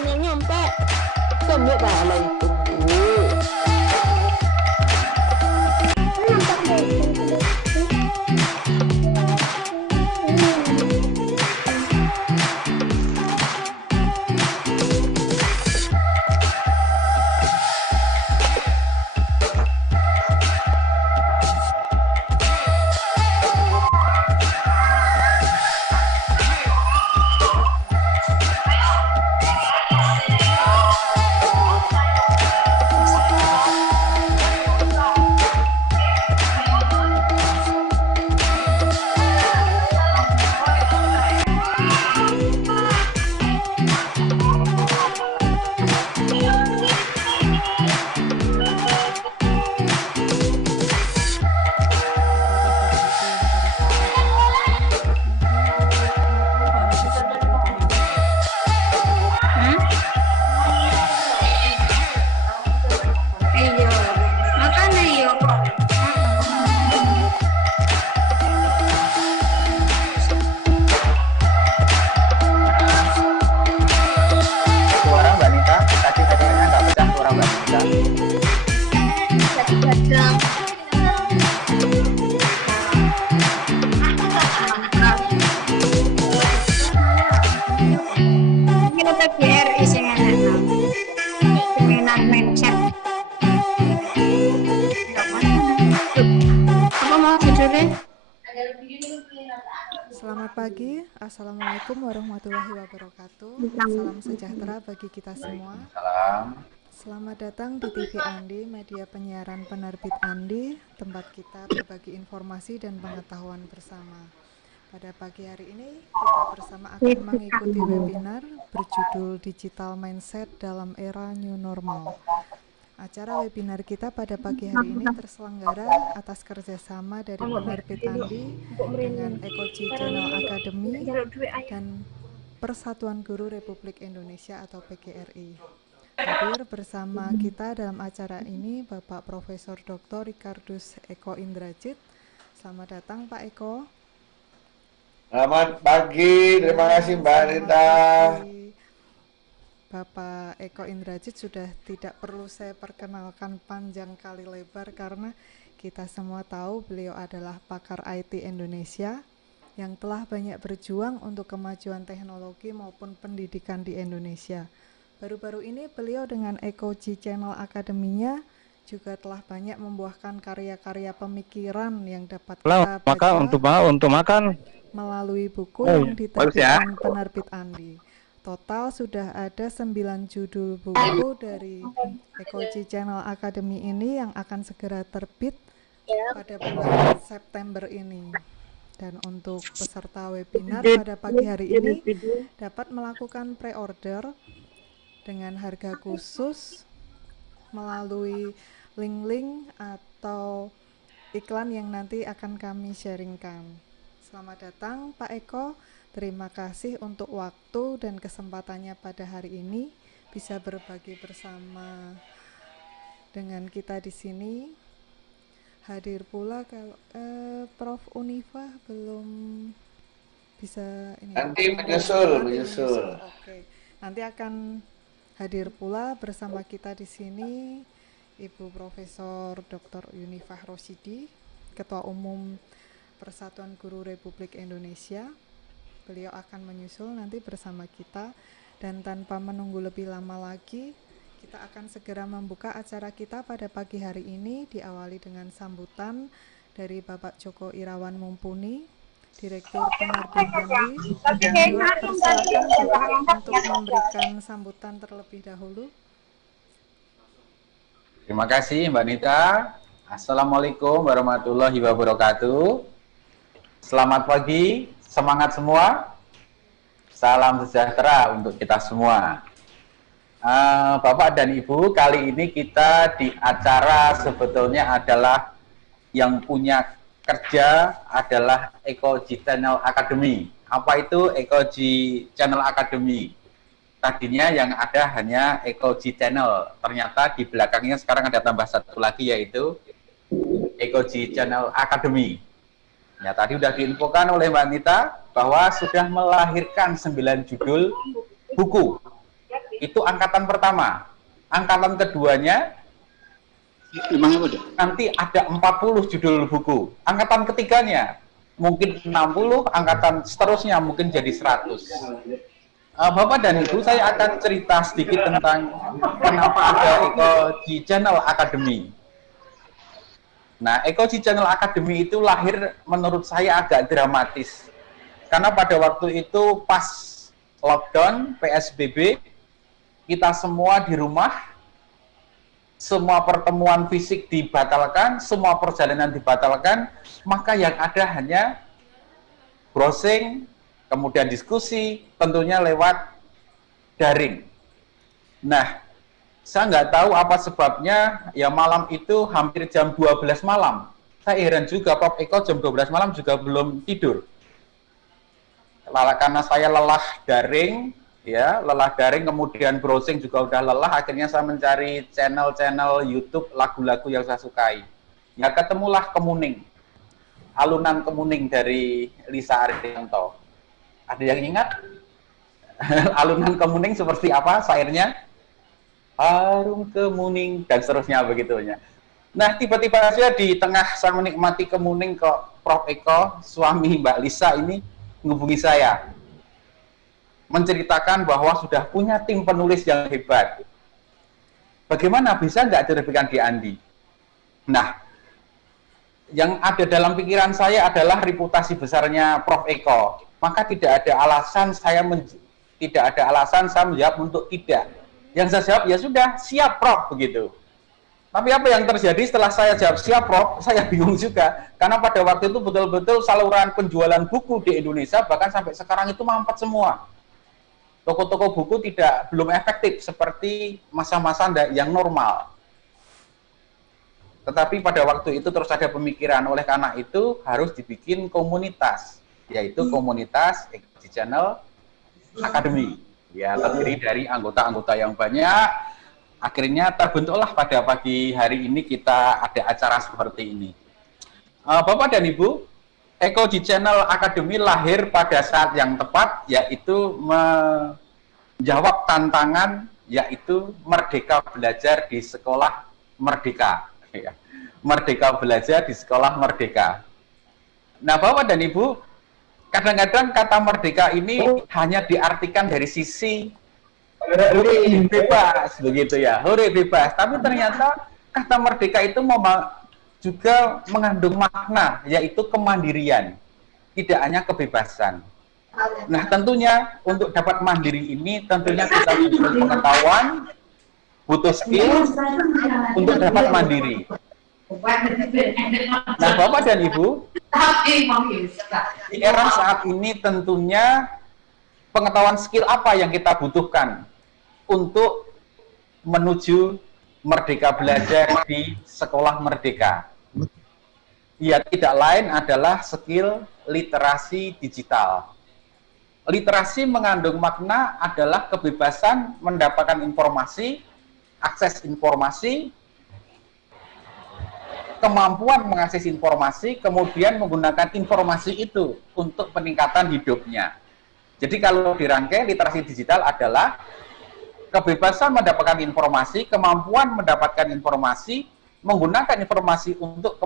Jangan nyampe. Sambil kalah itu. Suara Mbak Nita, tadi katanya nggak pecah suara Mbak Nita. Kita PGRI sing enak. Seminar mindset. Apa mau judulnya? Selamat pagi, Assalamualaikum warahmatullahi wabarakatuh. Salam sejahtera bagi kita semua. Salam. Selamat datang di TV Andi, media penyiaran penerbit Andi, tempat kita berbagi informasi dan pengetahuan bersama. Pada pagi hari ini, kita bersama akan mengikuti webinar berjudul Digital Mindset dalam Era New Normal. Acara webinar kita pada pagi hari ini terselenggara atas kerjasama dari penerbit Andi dengan Ekoji Channel Academy dan Persatuan Guru Republik Indonesia atau PGRI. Hadir bersama kita dalam acara ini Bapak Profesor Dr. Ricardus Eko Indrajit. Selamat datang Pak Eko. Selamat pagi, terima kasih Mbak Rita. Pagi. Bapak Eko Indrajit sudah tidak perlu saya perkenalkan panjang kali lebar karena kita semua tahu beliau adalah pakar IT Indonesia yang telah banyak berjuang untuk kemajuan teknologi maupun pendidikan di Indonesia. Baru-baru ini beliau dengan Ekoji Channel Academy-nya juga telah banyak membuahkan karya-karya pemikiran yang dapat kita baca untuk makan. melalui buku yang diterbitkan penerbit Andi. Total sudah ada 9 judul buku dari Ekoji Channel Academy ini yang akan segera terbit pada bulan September ini. Dan untuk peserta webinar pada pagi hari ini dapat melakukan pre-order dengan harga khusus melalui link-link atau iklan yang nanti akan kami sharingkan. Selamat datang Pak Eko. Terima kasih untuk waktu dan kesempatannya pada hari ini bisa berbagi bersama dengan kita di sini. Hadir pula kalau Prof Unifah belum bisa ini. Nanti menyusul. Oke. Nanti akan hadir pula bersama kita di sini Ibu Profesor Dr. Unifah Rosidi, Ketua Umum Persatuan Guru Republik Indonesia. Beliau akan menyusul nanti bersama kita dan tanpa menunggu lebih lama lagi kita akan segera membuka acara kita pada pagi hari ini diawali dengan sambutan dari Bapak Joko Irawan Mumpuni, Direktur Penerbit Andi. Persilakan Bapak untuk memberikan sambutan terlebih dahulu. Terima kasih Mbak Nita. Assalamualaikum warahmatullahi wabarakatuh. Selamat pagi. Semangat semua, salam sejahtera untuk kita semua. Bapak dan Ibu, kali ini kita di acara sebetulnya adalah yang punya kerja adalah Ekoji Channel Academy. Apa itu Ekoji Channel Academy? Tadinya yang ada hanya Ekoji Channel, ternyata di belakangnya sekarang ada tambah satu lagi yaitu Ekoji Channel Academy. Ya, tadi sudah diinfokan oleh Mbak Nita bahwa sudah melahirkan 9 judul buku Itu angkatan pertama. Angkatan keduanya nanti ada 40 judul buku. Angkatan ketiganya mungkin 60, angkatan seterusnya mungkin jadi 100. Bapak dan Ibu, saya akan cerita sedikit tentang kenapa ada Ekoji Channel Academy. Nah, Ekoji Channel Academy itu lahir menurut saya agak dramatis. Karena pada waktu itu pas lockdown, PSBB, kita semua di rumah, semua pertemuan fisik dibatalkan, semua perjalanan dibatalkan, maka yang ada hanya browsing, kemudian diskusi, tentunya lewat daring. Nah, saya nggak tahu apa sebabnya, ya malam itu hampir jam 12 malam. Saya heran juga, Prof. Eko jam 12 malam juga belum tidur. Karena saya lelah daring, ya lelah daring, kemudian browsing juga udah lelah, akhirnya saya mencari channel-channel YouTube lagu-lagu yang saya sukai. Ya ketemulah Kemuning, alunan Kemuning dari Lisa Arianto. Ada yang ingat alunan Kemuning seperti apa syairnya? Harum Kemuning dan seterusnya begitunya. Nah, tiba-tiba saja di tengah saya menikmati Kemuning kok Prof. Eko, suami Mbak Lisa ini menghubungi saya, menceritakan bahwa sudah punya tim penulis yang hebat. Bagaimana bisa nggak diterbitkan di Andi? Nah, yang ada dalam pikiran saya adalah reputasi besarnya Prof. Eko. Maka tidak ada alasan saya menjawab untuk tidak. Yang saya jawab, ya sudah, siap Prof, begitu. Tapi apa yang terjadi setelah saya jawab siap Prof, saya bingung juga. Karena pada waktu itu betul-betul saluran penjualan buku di Indonesia, bahkan sampai sekarang itu mampet semua. Toko-toko buku belum efektif seperti masa-masa yang normal. Tetapi pada waktu itu terus ada pemikiran, oleh karena itu harus dibikin komunitas, yaitu komunitas Ekoji Channel Academy. Ya, terdiri dari anggota-anggota yang banyak. Akhirnya terbentuklah pada pagi hari ini kita ada acara seperti ini. Bapak dan Ibu, Ekoji Channel Academy lahir pada saat yang tepat, yaitu menjawab tantangan, yaitu Merdeka Belajar di Sekolah Merdeka. Ya. Merdeka Belajar di Sekolah Merdeka. Nah, Bapak dan Ibu, kadang-kadang kata merdeka ini hanya diartikan dari sisi hore bebas, begitu ya, hore bebas. Tapi ternyata kata merdeka itu juga mengandung makna, yaitu kemandirian, tidak hanya kebebasan. Nah, tentunya untuk dapat mandiri ini, tentunya kita butuh pengetahuan, butuh skill untuk dapat mandiri. Nah, Bapak dan Ibu, di era saat ini tentunya pengetahuan skill apa yang kita butuhkan untuk menuju merdeka belajar di sekolah merdeka? Ya, tidak lain adalah skill literasi digital. Literasi mengandung makna adalah kebebasan mendapatkan informasi, akses informasi, kemampuan mengakses informasi, kemudian menggunakan informasi itu untuk peningkatan hidupnya. Jadi kalau dirangkai, literasi digital adalah kebebasan mendapatkan informasi, kemampuan mendapatkan informasi, menggunakan informasi untuk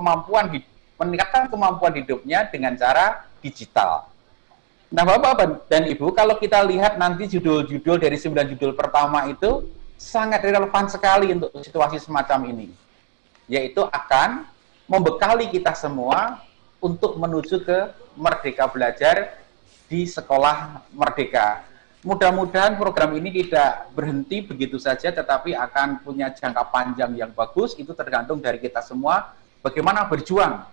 meningkatkan kemampuan hidupnya dengan cara digital. Nah, Bapak dan Ibu, kalau kita lihat nanti judul-judul dari 9 judul pertama itu sangat relevan sekali untuk situasi semacam ini. Yaitu akan membekali kita semua untuk menuju ke merdeka belajar di sekolah merdeka. Mudah-mudahan program ini tidak berhenti begitu saja, tetapi akan punya jangka panjang yang bagus. Itu tergantung dari kita semua, bagaimana berjuang,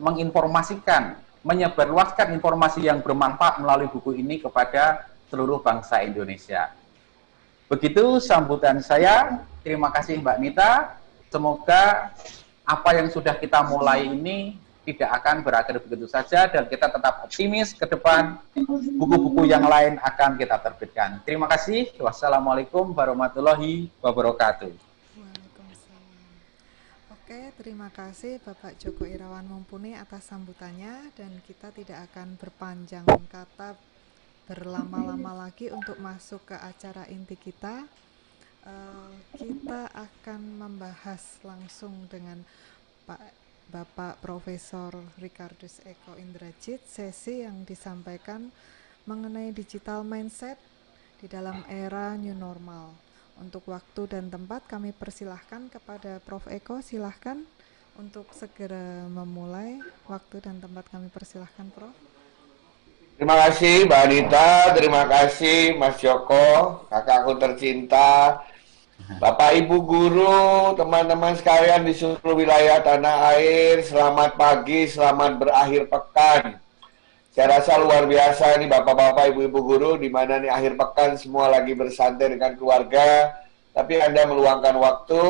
menginformasikan, menyebarluaskan informasi yang bermanfaat melalui buku ini kepada seluruh bangsa Indonesia. Begitu sambutan saya. Terima kasih Mbak Nita. Semoga apa yang sudah kita mulai ini tidak akan berakhir begitu saja dan kita tetap optimis ke depan buku-buku yang lain akan kita terbitkan. Terima kasih. Wassalamualaikum warahmatullahi wabarakatuh. Waalaikumsalam. Oke, terima kasih Bapak Joko Irawan Mumpuni atas sambutannya, dan kita tidak akan berpanjang kata berlama-lama lagi untuk masuk ke acara inti kita. Kita akan membahas langsung dengan Bapak Profesor Ricardus Eko Indrajit, sesi yang disampaikan mengenai digital mindset di dalam era new normal. Untuk waktu dan tempat kami persilahkan kepada Prof. Eko, silahkan untuk segera memulai. Waktu dan tempat kami persilahkan, Prof. Terima kasih Mbak Anita, terima kasih Mas Joko, kakakku tercinta, Bapak Ibu guru, teman-teman sekalian di seluruh wilayah tanah air, selamat pagi, selamat berakhir pekan. Saya rasa luar biasa ini bapak-bapak, ibu-ibu guru, di mana nih akhir pekan semua lagi bersantai dengan keluarga, tapi Anda meluangkan waktu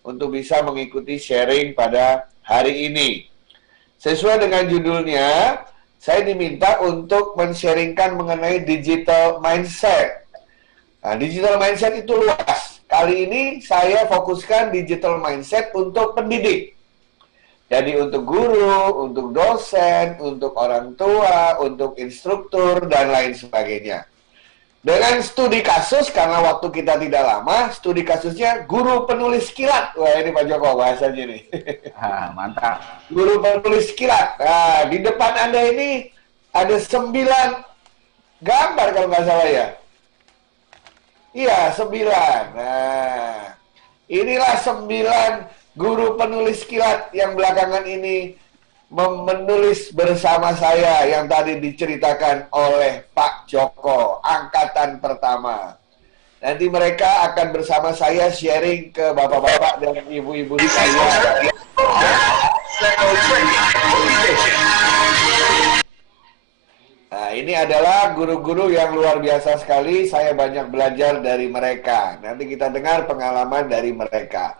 untuk bisa mengikuti sharing pada hari ini. Sesuai dengan judulnya, saya diminta untuk men-sharingkan mengenai digital mindset. Nah, digital mindset itu luas. Kali ini saya fokuskan digital mindset untuk pendidik. Jadi untuk guru, untuk dosen, untuk orang tua, untuk instruktur, dan lain sebagainya. Dengan studi kasus, karena waktu kita tidak lama, studi kasusnya guru penulis kilat. Wah, ini Pak Joko bahasanya nih. Mantap. Guru penulis kilat. Nah, di depan Anda ini ada 9 gambar kalau nggak salah ya. Iya, 9. Nah, inilah 9 guru penulis kilat yang belakangan ini menulis bersama saya yang tadi diceritakan oleh Pak Joko, angkatan pertama. Nanti mereka akan bersama saya sharing ke bapak-bapak dan ibu-ibu sekalian. Nah, ini adalah guru-guru yang luar biasa sekali. Saya banyak belajar dari mereka. Nanti kita dengar pengalaman dari mereka.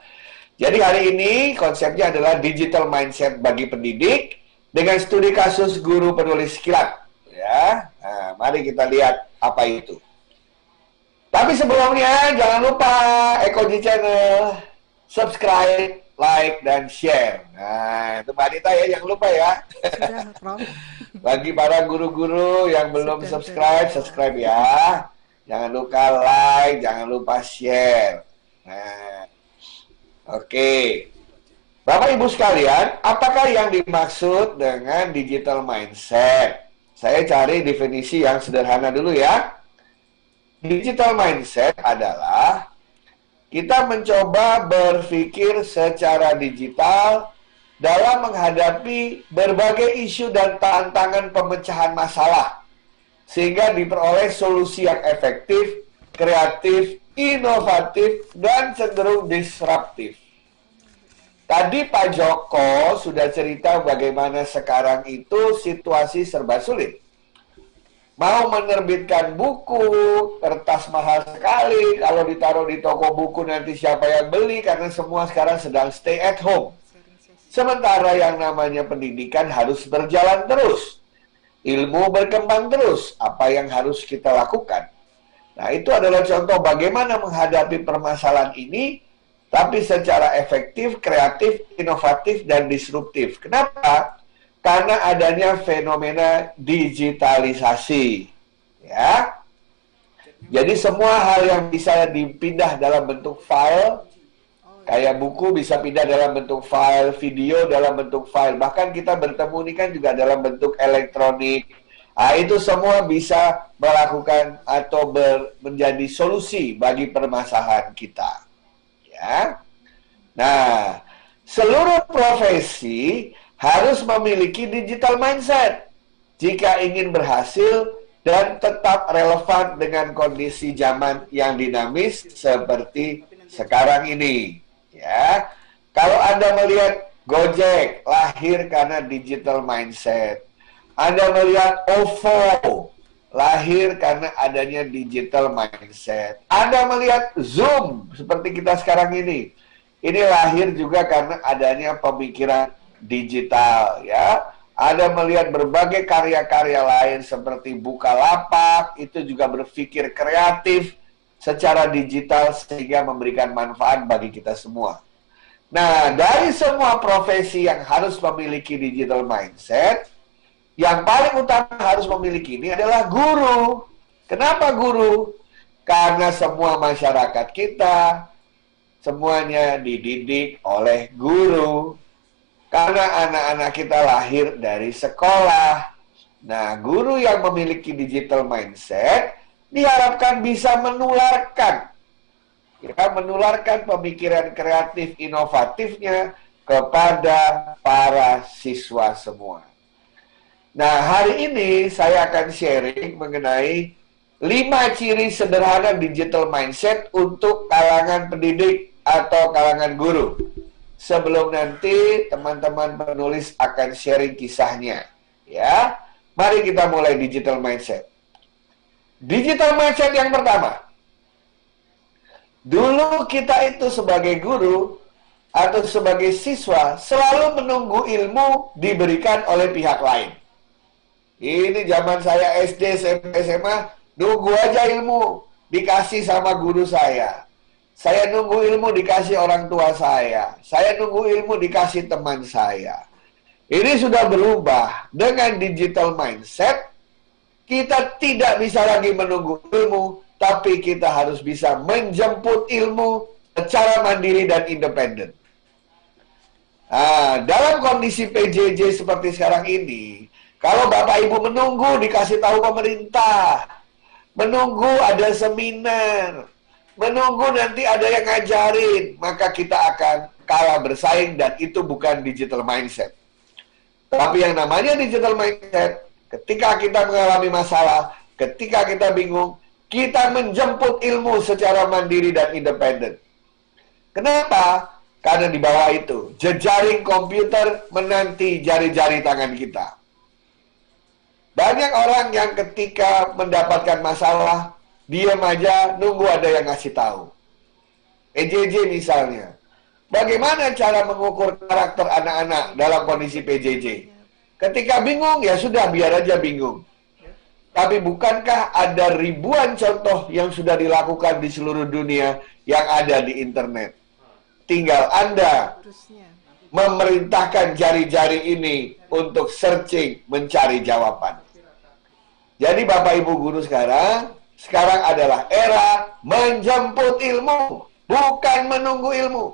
Jadi hari ini konsepnya adalah digital mindset bagi pendidik dengan studi kasus guru penulis kilat. Ya, nah, mari kita lihat apa itu. Tapi sebelumnya jangan lupa Ekoji Channel, subscribe, like, dan share. Nah, itu Mbak Anita ya, jangan lupa ya. Sudah, Prof. Bagi para guru-guru yang belum subscribe, subscribe ya. Jangan lupa like, jangan lupa share. Nah, oke. Bapak Ibu sekalian, apakah yang dimaksud dengan digital mindset? Saya cari definisi yang sederhana dulu ya. Digital mindset adalah kita mencoba berpikir secara digital dalam menghadapi berbagai isu dan tantangan pemecahan masalah, sehingga diperoleh solusi yang efektif, kreatif, inovatif, dan cenderung disruptif. Tadi Pak Joko sudah cerita bagaimana sekarang itu situasi serba sulit. Mau menerbitkan buku, kertas mahal sekali, kalau ditaruh di toko buku nanti siapa yang beli, karena semua sekarang sedang stay at home. Sementara yang namanya pendidikan harus berjalan terus. Ilmu berkembang terus. Apa yang harus kita lakukan? Nah, itu adalah contoh bagaimana menghadapi permasalahan ini, tapi secara efektif, kreatif, inovatif, dan disruptif. Kenapa? Karena adanya fenomena digitalisasi. Ya. Jadi semua hal yang bisa dipindah dalam bentuk file, kayak buku bisa pindah dalam bentuk file, video dalam bentuk file, bahkan kita bertemu ini kan juga dalam bentuk elektronik. Nah, itu semua bisa melakukan atau menjadi solusi bagi permasalahan kita. Ya. Nah, seluruh profesi harus memiliki digital mindset jika ingin berhasil dan tetap relevan dengan kondisi zaman yang dinamis seperti sekarang ini. Ya, kalau Anda melihat Gojek lahir karena digital mindset, Anda melihat OVO lahir karena adanya digital mindset, Anda melihat Zoom seperti kita sekarang ini lahir juga karena adanya pemikiran digital. Ya, Anda melihat berbagai karya-karya lain seperti Bukalapak itu juga berpikir kreatif secara digital sehingga memberikan manfaat bagi kita semua. Nah, dari semua profesi yang harus memiliki digital mindset, yang paling utama harus memiliki ini adalah guru. Kenapa guru? Karena semua masyarakat kita, semuanya dididik oleh guru. Karena anak-anak kita lahir dari sekolah. Nah, guru yang memiliki digital mindset diharapkan bisa menularkan pemikiran kreatif inovatifnya kepada para siswa semua. Nah, hari ini saya akan sharing mengenai 5 ciri sederhana digital mindset untuk kalangan pendidik atau kalangan guru. Sebelum nanti teman-teman penulis akan sharing kisahnya, ya. Mari kita mulai digital mindset. Digital mindset yang pertama. Dulu kita itu sebagai guru atau sebagai siswa selalu menunggu ilmu diberikan oleh pihak lain. Ini zaman saya SD, SMP, SMA, nunggu aja ilmu dikasih sama guru saya. Saya nunggu ilmu dikasih orang tua saya. Saya nunggu ilmu dikasih teman saya. Ini sudah berubah. Dengan digital mindset, kita tidak bisa lagi menunggu ilmu, tapi kita harus bisa menjemput ilmu secara mandiri dan independen. Nah, dalam kondisi PJJ seperti sekarang ini, kalau Bapak Ibu menunggu dikasih tahu pemerintah, menunggu ada seminar, menunggu nanti ada yang ngajarin, maka kita akan kalah bersaing dan itu bukan digital mindset. Tapi yang namanya digital mindset, ketika kita mengalami masalah, ketika kita bingung, kita menjemput ilmu secara mandiri dan independen. Kenapa? Karena di bawah itu, jejaring komputer menanti jari-jari tangan kita. Banyak orang yang ketika mendapatkan masalah, diam aja, nunggu ada yang ngasih tahu. PJJ misalnya. Bagaimana cara mengukur karakter anak-anak dalam kondisi PJJ? Ketika bingung, ya sudah, biar aja bingung. Tapi bukankah ada ribuan contoh yang sudah dilakukan di seluruh dunia yang ada di internet? Tinggal Anda memerintahkan jari-jari ini untuk searching, mencari jawaban. Jadi Bapak Ibu guru sekarang adalah era menjemput ilmu, bukan menunggu ilmu.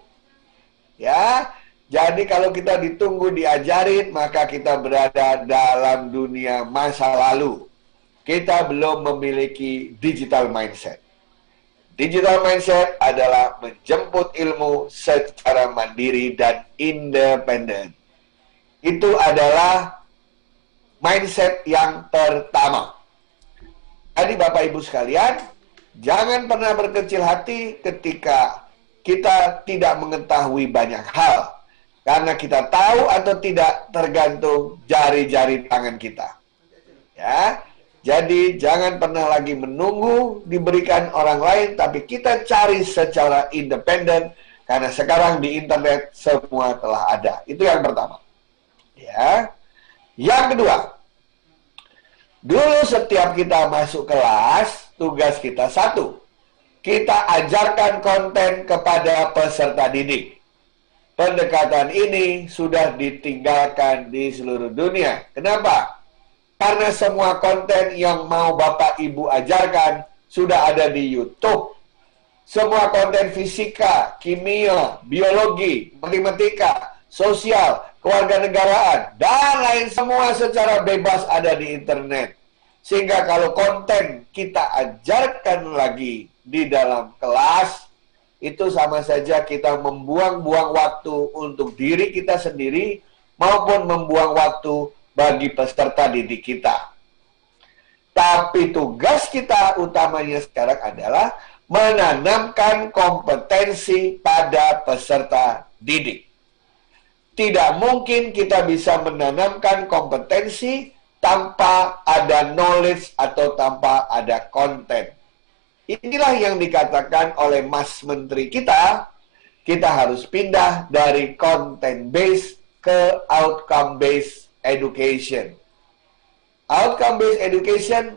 Ya, jadi kalau kita ditunggu diajarin, maka kita berada dalam dunia masa lalu. Kita belum memiliki digital mindset. Digital mindset adalah menjemput ilmu secara mandiri dan independen. Itu adalah mindset yang pertama. Jadi Bapak Ibu sekalian, jangan pernah berkecil hati ketika kita tidak mengetahui banyak hal. Karena kita tahu atau tidak tergantung jari-jari tangan kita. Ya, jadi jangan pernah lagi menunggu diberikan orang lain, tapi kita cari secara independen. Karena sekarang di internet semua telah ada. Itu yang pertama. Ya. Yang kedua, dulu setiap kita masuk kelas, tugas kita satu. Kita ajarkan konten kepada peserta didik. Pendekatan ini sudah ditinggalkan di seluruh dunia. Kenapa? Karena semua konten yang mau Bapak Ibu ajarkan sudah ada di YouTube. Semua konten fisika, kimia, biologi, matematika, sosial, kewarganegaraan, dan lain semua secara bebas ada di internet. Sehingga kalau konten kita ajarkan lagi di dalam kelas, itu sama saja kita membuang-buang waktu untuk diri kita sendiri maupun membuang waktu bagi peserta didik kita. Tapi tugas kita utamanya sekarang adalah menanamkan kompetensi pada peserta didik. Tidak mungkin kita bisa menanamkan kompetensi tanpa ada knowledge atau tanpa ada konten. Inilah yang dikatakan oleh Mas Menteri kita harus pindah dari content based ke outcome based education. Outcome based education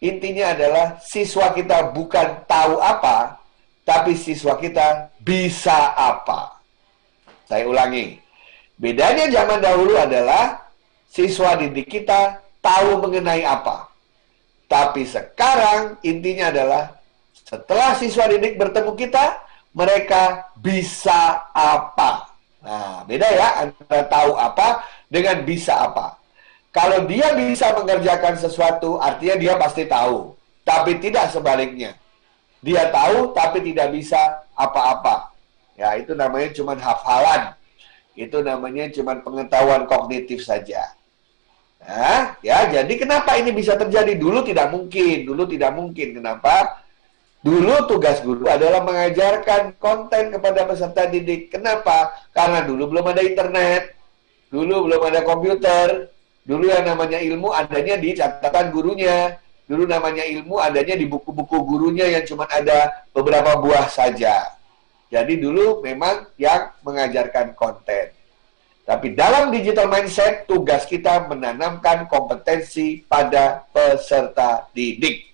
intinya adalah siswa kita bukan tahu apa, tapi siswa kita bisa apa. Saya ulangi. Bedanya zaman dahulu adalah siswa didik kita tahu mengenai apa. Tapi sekarang intinya adalah setelah siswa didik bertemu kita, mereka bisa apa? Nah, beda ya antara tahu apa dengan bisa apa. Kalau dia bisa mengerjakan sesuatu, artinya dia pasti tahu. Tapi tidak sebaliknya. Dia tahu, tapi tidak bisa apa-apa. Ya, itu namanya cuma hafalan. Itu namanya cuma pengetahuan kognitif saja. Nah, ya, jadi kenapa ini bisa terjadi? Dulu tidak mungkin. Dulu tidak mungkin. Kenapa? Dulu tugas guru adalah mengajarkan konten kepada peserta didik. Kenapa? Karena dulu belum ada internet. Dulu belum ada komputer. Dulu yang namanya ilmu adanya di catatan gurunya. Dulu namanya ilmu adanya di buku-buku gurunya yang cuma ada beberapa buah saja. Jadi dulu memang yang mengajarkan konten. Tapi dalam digital mindset, tugas kita menanamkan kompetensi pada peserta didik.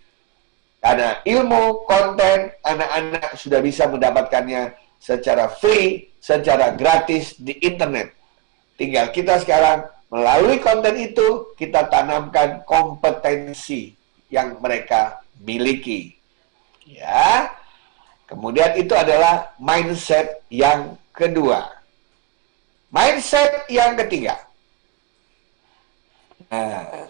Karena ilmu, konten, anak-anak sudah bisa mendapatkannya secara free, secara gratis di internet. Tinggal kita sekarang melalui konten itu, kita tanamkan kompetensi yang mereka miliki. Ya. Kemudian itu adalah mindset yang kedua. Mindset yang ketiga. Nah,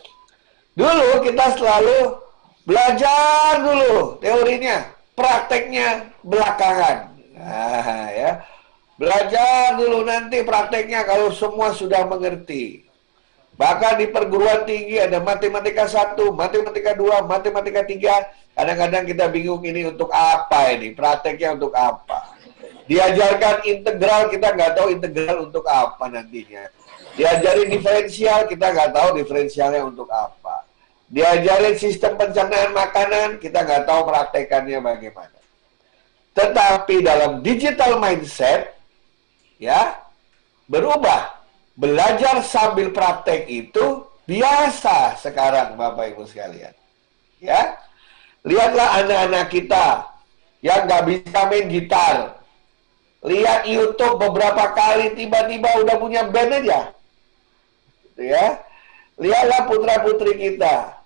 dulu kita selalu belajar dulu teorinya, prakteknya belakangan. Nah, ya. Belajar dulu, nanti prakteknya kalau semua sudah mengerti. Bahkan di perguruan tinggi ada matematika 1, matematika 2, matematika 3. Kadang-kadang kita bingung ini untuk apa ini, prakteknya untuk apa. Diajarkan integral, kita nggak tahu integral untuk apa nantinya. Diajarin diferensial, kita nggak tahu diferensialnya untuk apa. Diajarin sistem pencernaan makanan, kita nggak tahu praktekannya bagaimana. Tetapi dalam digital mindset, ya, berubah. Belajar sambil praktek itu biasa sekarang, Bapak Ibu sekalian. Ya, lihatlah anak-anak kita yang nggak bisa main gitar. Lihat YouTube beberapa kali, tiba-tiba udah punya band aja. Ya, lihatlah putra-putri kita.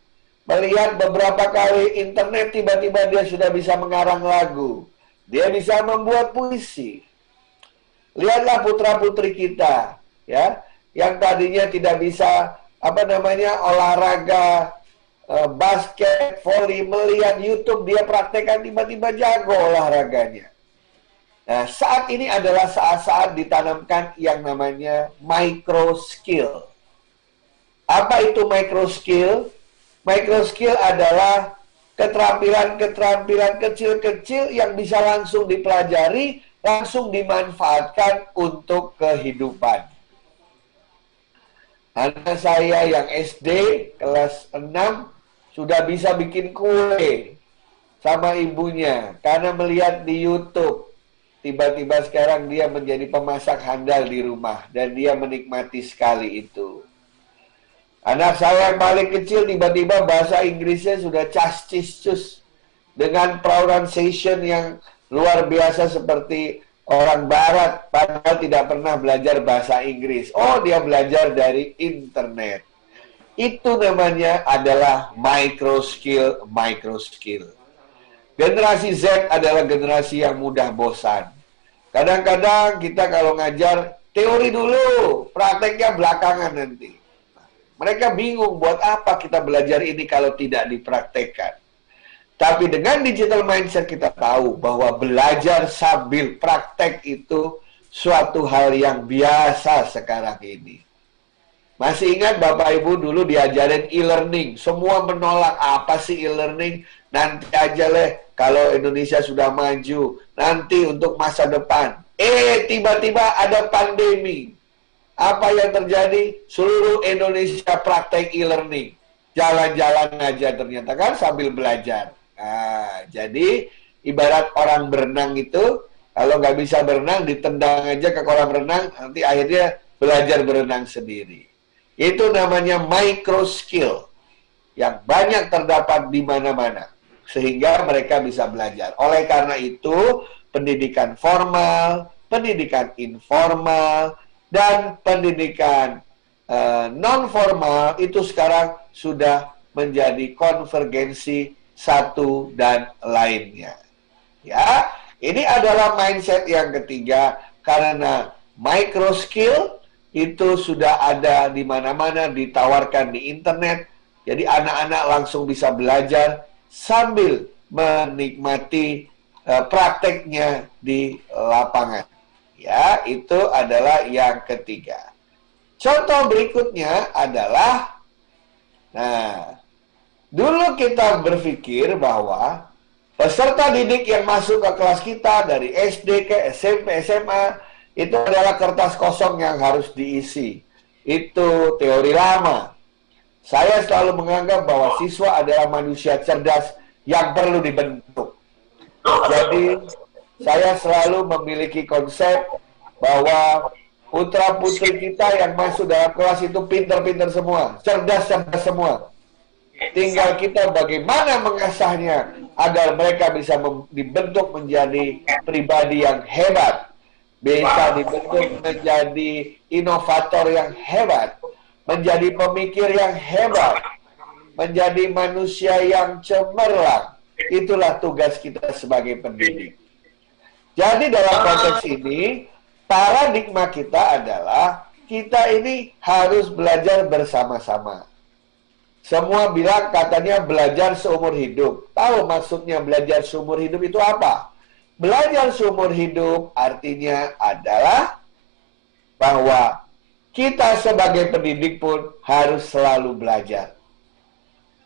Melihat beberapa kali internet, tiba-tiba dia sudah bisa mengarang lagu. Dia bisa membuat puisi. Lihatlah putra-putri kita, ya, yang tadinya tidak bisa olahraga, basket, voli, melihat YouTube dia praktekkan, tiba-tiba jago olahraganya. Nah, saat ini adalah saat-saat ditanamkan yang namanya micro skill. Apa itu micro skill? Micro skill adalah keterampilan-keterampilan kecil-kecil yang bisa langsung dipelajari, langsung dimanfaatkan untuk kehidupan. Anak saya yang SD kelas 6 sudah bisa bikin kue sama ibunya karena melihat di YouTube. Tiba-tiba sekarang dia menjadi pemasak handal di rumah dan dia menikmati sekali itu. Anak saya yang paling kecil tiba-tiba bahasa Inggrisnya sudah cas-cis-cus dengan pronunciation yang luar biasa seperti orang barat, padahal tidak pernah belajar bahasa Inggris. Oh, dia belajar dari internet. Itu namanya adalah micro skill, micro skill. Generasi Z adalah generasi yang mudah bosan. Kadang-kadang kita kalau ngajar teori dulu, prakteknya belakangan nanti. Mereka bingung buat apa kita belajar ini kalau tidak dipraktekkan. Tapi dengan digital mindset kita tahu bahwa belajar sambil praktek itu suatu hal yang biasa sekarang ini. Masih ingat Bapak Ibu dulu diajarin e-learning. Semua menolak, apa sih e-learning? Nanti aja leh kalau Indonesia sudah maju. Nanti untuk masa depan. Tiba-tiba ada pandemi. Apa yang terjadi? Seluruh Indonesia praktek e-learning. Jalan-jalan aja ternyata kan sambil belajar. Nah, jadi ibarat orang berenang itu, kalau nggak bisa berenang, ditendang aja ke kolam renang, nanti akhirnya belajar berenang sendiri. Itu namanya micro skill, yang banyak terdapat di mana-mana, sehingga mereka bisa belajar. Oleh karena itu, pendidikan formal, pendidikan informal, dan pendidikan non-formal itu sekarang sudah menjadi konvergensi satu dan lainnya. Ya, ini adalah mindset yang ketiga, karena micro skill itu sudah ada di mana-mana, ditawarkan di internet. Jadi anak-anak langsung bisa belajar sambil menikmati prakteknya di lapangan. Ya, itu adalah yang ketiga. Contoh berikutnya adalah, nah, dulu kita berpikir bahwa peserta didik yang masuk ke kelas kita dari SD ke SMP, SMA, itu adalah kertas kosong yang harus diisi. Itu teori lama. Saya selalu menganggap bahwa siswa adalah manusia cerdas yang perlu dibentuk. Jadi, saya selalu memiliki konsep bahwa putra-putri kita yang masuk dalam kelas itu pintar-pintar semua, cerdas-cerdas semua. Tinggal kita bagaimana mengasahnya agar mereka bisa dibentuk menjadi pribadi yang hebat, bisa dibentuk menjadi inovator yang hebat, menjadi pemikir yang hebat, menjadi manusia yang cemerlang. Itulah tugas kita sebagai pendidik. Jadi dalam konteks ini, paradigma kita adalah kita ini harus belajar bersama-sama. Semua bilang katanya belajar seumur hidup. Tahu maksudnya belajar seumur hidup itu apa? Belajar seumur hidup artinya adalah bahwa kita sebagai pendidik pun harus selalu belajar.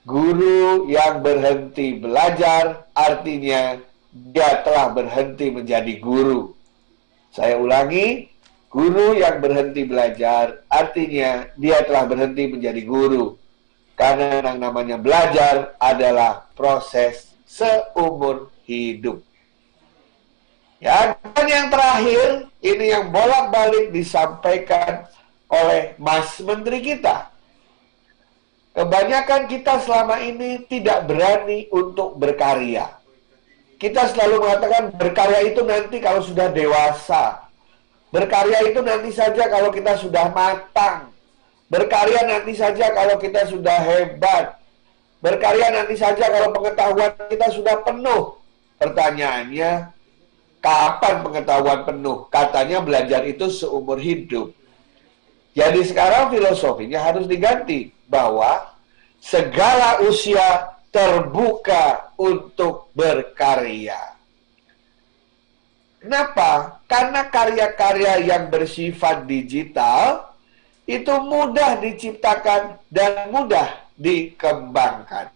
Guru yang berhenti belajar artinya dia telah berhenti menjadi guru. Saya ulangi, guru yang berhenti belajar artinya dia telah berhenti menjadi guru. Karena yang namanya belajar adalah proses seumur hidup. Ya, dan yang terakhir, ini yang bolak-balik disampaikan oleh Mas Menteri kita. Kebanyakan kita selama ini tidak berani untuk berkarya. Kita selalu mengatakan berkarya itu nanti kalau sudah dewasa. Berkarya itu nanti saja kalau kita sudah matang. Berkarya nanti saja kalau kita sudah hebat. Berkarya nanti saja kalau pengetahuan kita sudah penuh. Pertanyaannya, kapan pengetahuan penuh? Katanya belajar itu seumur hidup. Jadi sekarang filosofinya harus diganti. Bahwa segala usia terbuka untuk berkarya. Kenapa? Karena karya-karya yang bersifat digital itu mudah diciptakan dan mudah dikembangkan.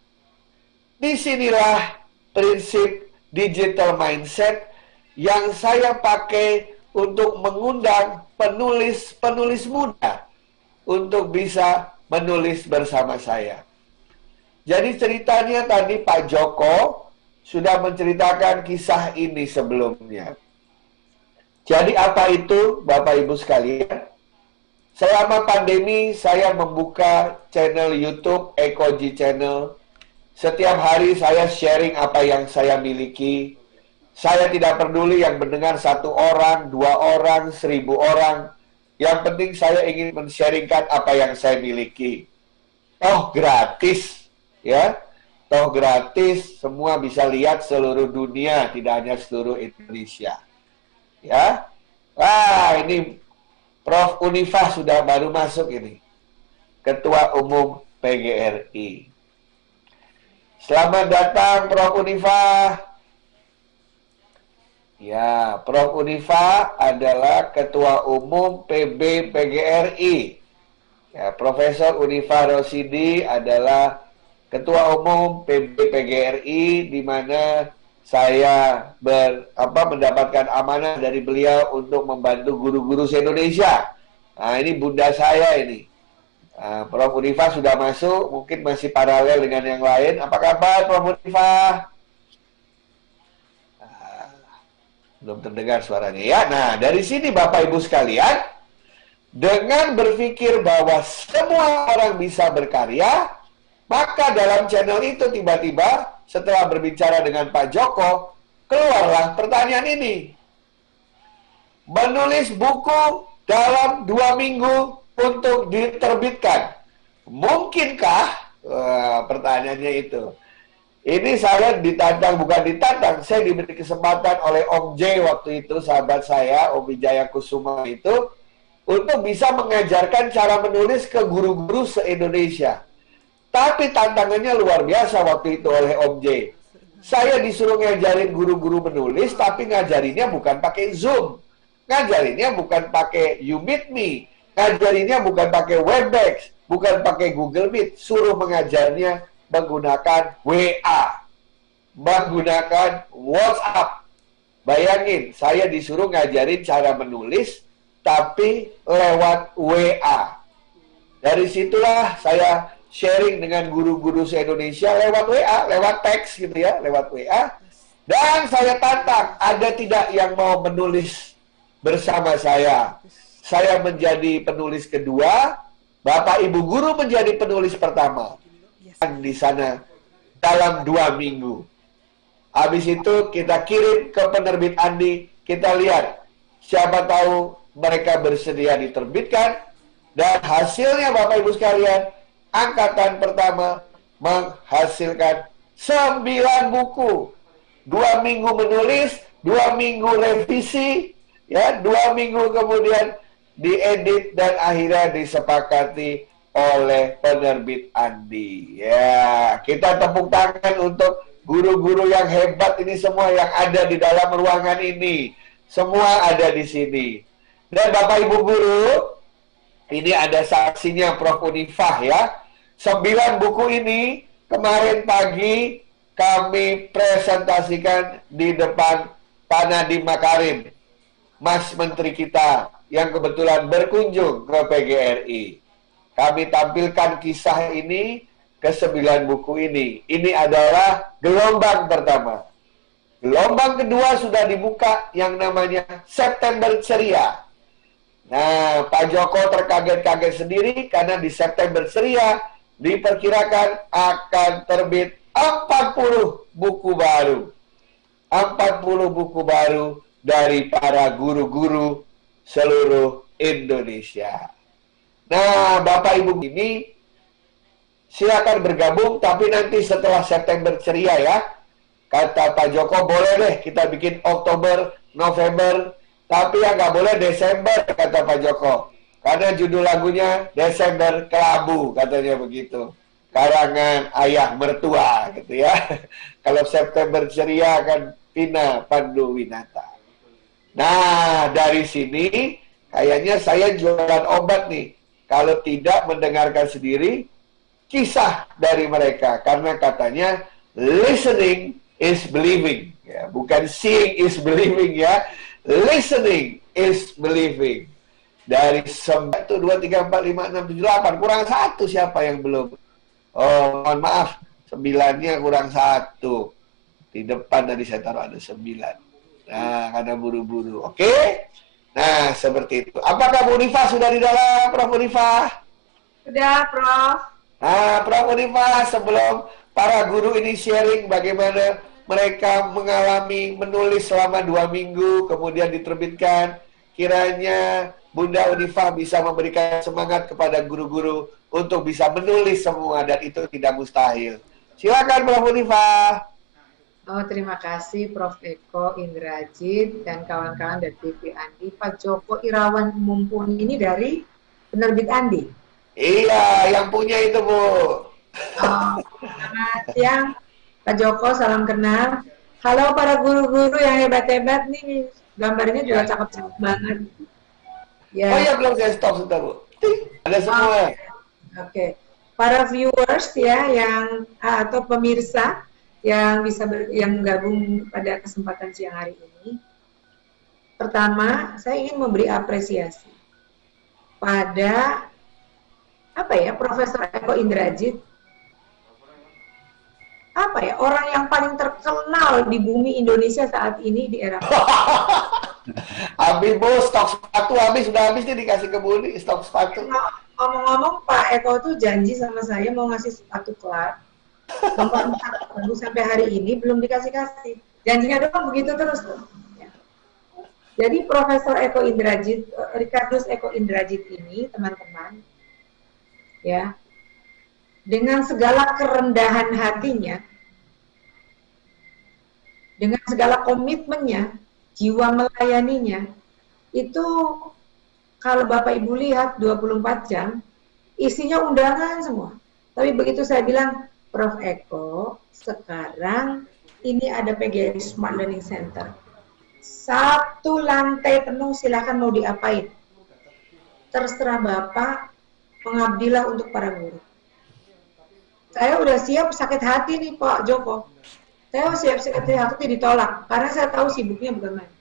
Disinilah prinsip digital mindset yang saya pakai untuk mengundang penulis-penulis muda untuk bisa menulis bersama saya. Jadi ceritanya tadi Pak Joko sudah menceritakan kisah ini sebelumnya. Jadi apa itu Bapak Ibu sekalian? Selama pandemi saya membuka channel YouTube Ekoji Channel. Setiap hari saya sharing apa yang saya miliki. Saya tidak peduli yang mendengar 1 orang, 2 orang, 1000 orang. Yang penting saya ingin men-sharingkan apa yang saya miliki. Toh gratis, ya. Toh gratis, semua bisa lihat seluruh dunia, tidak hanya seluruh Indonesia. Ya. Wah, ini Prof. Unifah sudah baru masuk ini. Ketua Umum PGRI. Selamat datang Prof. Unifah. Ya, Prof. Unifah adalah Ketua Umum PB PGRI. Ya, Profesor Unifah Rosidi adalah Ketua Umum PB PGRI, di mana saya mendapatkan amanah dari beliau untuk membantu guru-guru se-Indonesia. Nah, ini bunda saya ini. Prof. Unifah sudah masuk, mungkin masih paralel dengan yang lain. Apa kabar Prof. Unifah? Belum terdengar suaranya ya. Nah, dari sini Bapak Ibu sekalian, dengan berpikir bahwa semua orang bisa berkarya, maka dalam channel itu tiba-tiba setelah berbicara dengan Pak Joko, keluarlah pertanyaan ini. Menulis buku dalam 2 minggu untuk diterbitkan. Mungkinkah? Wah, pertanyaannya itu. Ini saya ditantang, bukan ditantang, saya diberi kesempatan oleh Om J waktu itu, sahabat saya, Om Wijaya Kusuma itu, untuk bisa mengajarkan cara menulis ke guru-guru se-Indonesia. Tapi tantangannya luar biasa waktu itu oleh Om J. Saya disuruh ngajarin guru-guru menulis, tapi ngajarinnya bukan pakai Zoom. Ngajarinnya bukan pakai You Meet Me. Ngajarinnya bukan pakai Webex, bukan pakai Google Meet. Suruh mengajarnya menggunakan WA, menggunakan WhatsApp. Bayangin, saya disuruh ngajarin cara menulis, tapi lewat WA. Dari situlah saya sharing dengan guru-guru se-Indonesia lewat WA, lewat teks gitu ya, lewat WA. Dan saya tantang, ada tidak yang mau menulis bersama saya? Saya menjadi penulis kedua, Bapak Ibu guru menjadi penulis pertama. Di sana dalam 2 minggu. Habis itu kita kirim ke penerbit Andi, kita lihat siapa tahu mereka bersedia diterbitkan, dan hasilnya Bapak Ibu sekalian, angkatan pertama menghasilkan 9 buku. 2 minggu menulis, 2 minggu revisi, ya, 2 minggu kemudian diedit dan akhirnya disepakati oleh penerbit Andi. Ya, kita tepuk tangan untuk guru-guru yang hebat ini semua yang ada di dalam ruangan ini. Semua ada di sini. Dan Bapak Ibu guru, ini ada saksinya Prof. Unifah ya. 9 buku ini kemarin pagi kami presentasikan di depan Pak Nadiem Makarim, Mas Menteri kita yang kebetulan berkunjung ke PGRI. Kami tampilkan kisah ini ke 9 buku ini. Ini adalah gelombang pertama. Gelombang kedua sudah dibuka yang namanya September Ceria. Nah, Pak Joko terkaget-kaget sendiri karena di September Ceria diperkirakan akan terbit 40 buku baru. 40 buku baru dari para guru-guru seluruh Indonesia. Nah, Bapak Ibu ini silakan bergabung, tapi nanti setelah September Ceria ya. Kata Pak Joko, boleh deh kita bikin Oktober, November, tapi yang nggak boleh Desember, kata Pak Joko. Karena judul lagunya Desember Kelabu, katanya begitu. Karangan ayah mertua, gitu ya. Kalau September Ceria kan Vina Panduwinata. Nah, dari sini kayaknya saya jualan obat nih. Kalau tidak mendengarkan sendiri kisah dari mereka. Karena katanya listening is believing. Ya, bukan seeing is believing ya. Listening is believing. Dari 1, 2, 3, 4, 5, 6, 7, 8. Kurang 1 siapa yang belum? Oh, mohon maaf. 9-nya kurang 1. Di depan tadi saya taruh ada 9. Nah, karena buru-buru. Oke? Nah, seperti itu. Apakah Bu Unifah sudah di dalam, Prof. Unifah? Sudah, Prof. Nah, Prof. Unifah, sebelum para guru ini sharing bagaimana mereka mengalami menulis selama 2 minggu, kemudian diterbitkan, kiranya Bunda Unifah bisa memberikan semangat kepada guru-guru untuk bisa menulis semua, dan itu tidak mustahil. Silakan, Prof. Unifah. Oh, terima kasih Prof. Eko Indrajit dan kawan-kawan dari TV Andi. Pak Joko Irawan Mumpuni ini dari penerbit Andi. Iya, yang punya itu, Bu. Selamat siang, Pak Joko, salam kenal. Halo para guru-guru yang hebat-hebat nih, gambarnya juga cakep-cakep banget. Ya. Oh iya, belum saya stop sudah, Bu. Ada semua. Oke. Para viewers ya yang atau pemirsa yang bisa yang gabung pada kesempatan siang hari ini. Pertama, saya ingin memberi apresiasi pada Profesor Eko Indrajit. Orang yang paling terkenal di bumi Indonesia saat ini di era habis, Bu, stok sepatu sudah habis nih, dikasih ke Bu nih, stok sepatu. Ngomong-ngomong, Pak Eko tuh janji sama saya mau ngasih sepatu Clark. Nomor 4 sampai hari ini belum dikasih-kasih. Janjinya doang begitu terus. Ya. Jadi Profesor Eko Indrajit, Ricardus Eko Indrajit ini, teman-teman, ya, dengan segala kerendahan hatinya, dengan segala komitmennya, jiwa melayaninya, itu kalau Bapak Ibu lihat 24 jam, isinya undangan semua. Tapi begitu saya bilang, Prof. Eko, sekarang ini ada PGRI Smart Learning Center. 1 lantai penuh, silakan mau diapain. Terserah Bapak, mengabdilah untuk para guru. Saya udah siap sakit hati nih Pak Joko. Saya siap sakit hati ditolak, karena saya tahu sibuknya bukan main.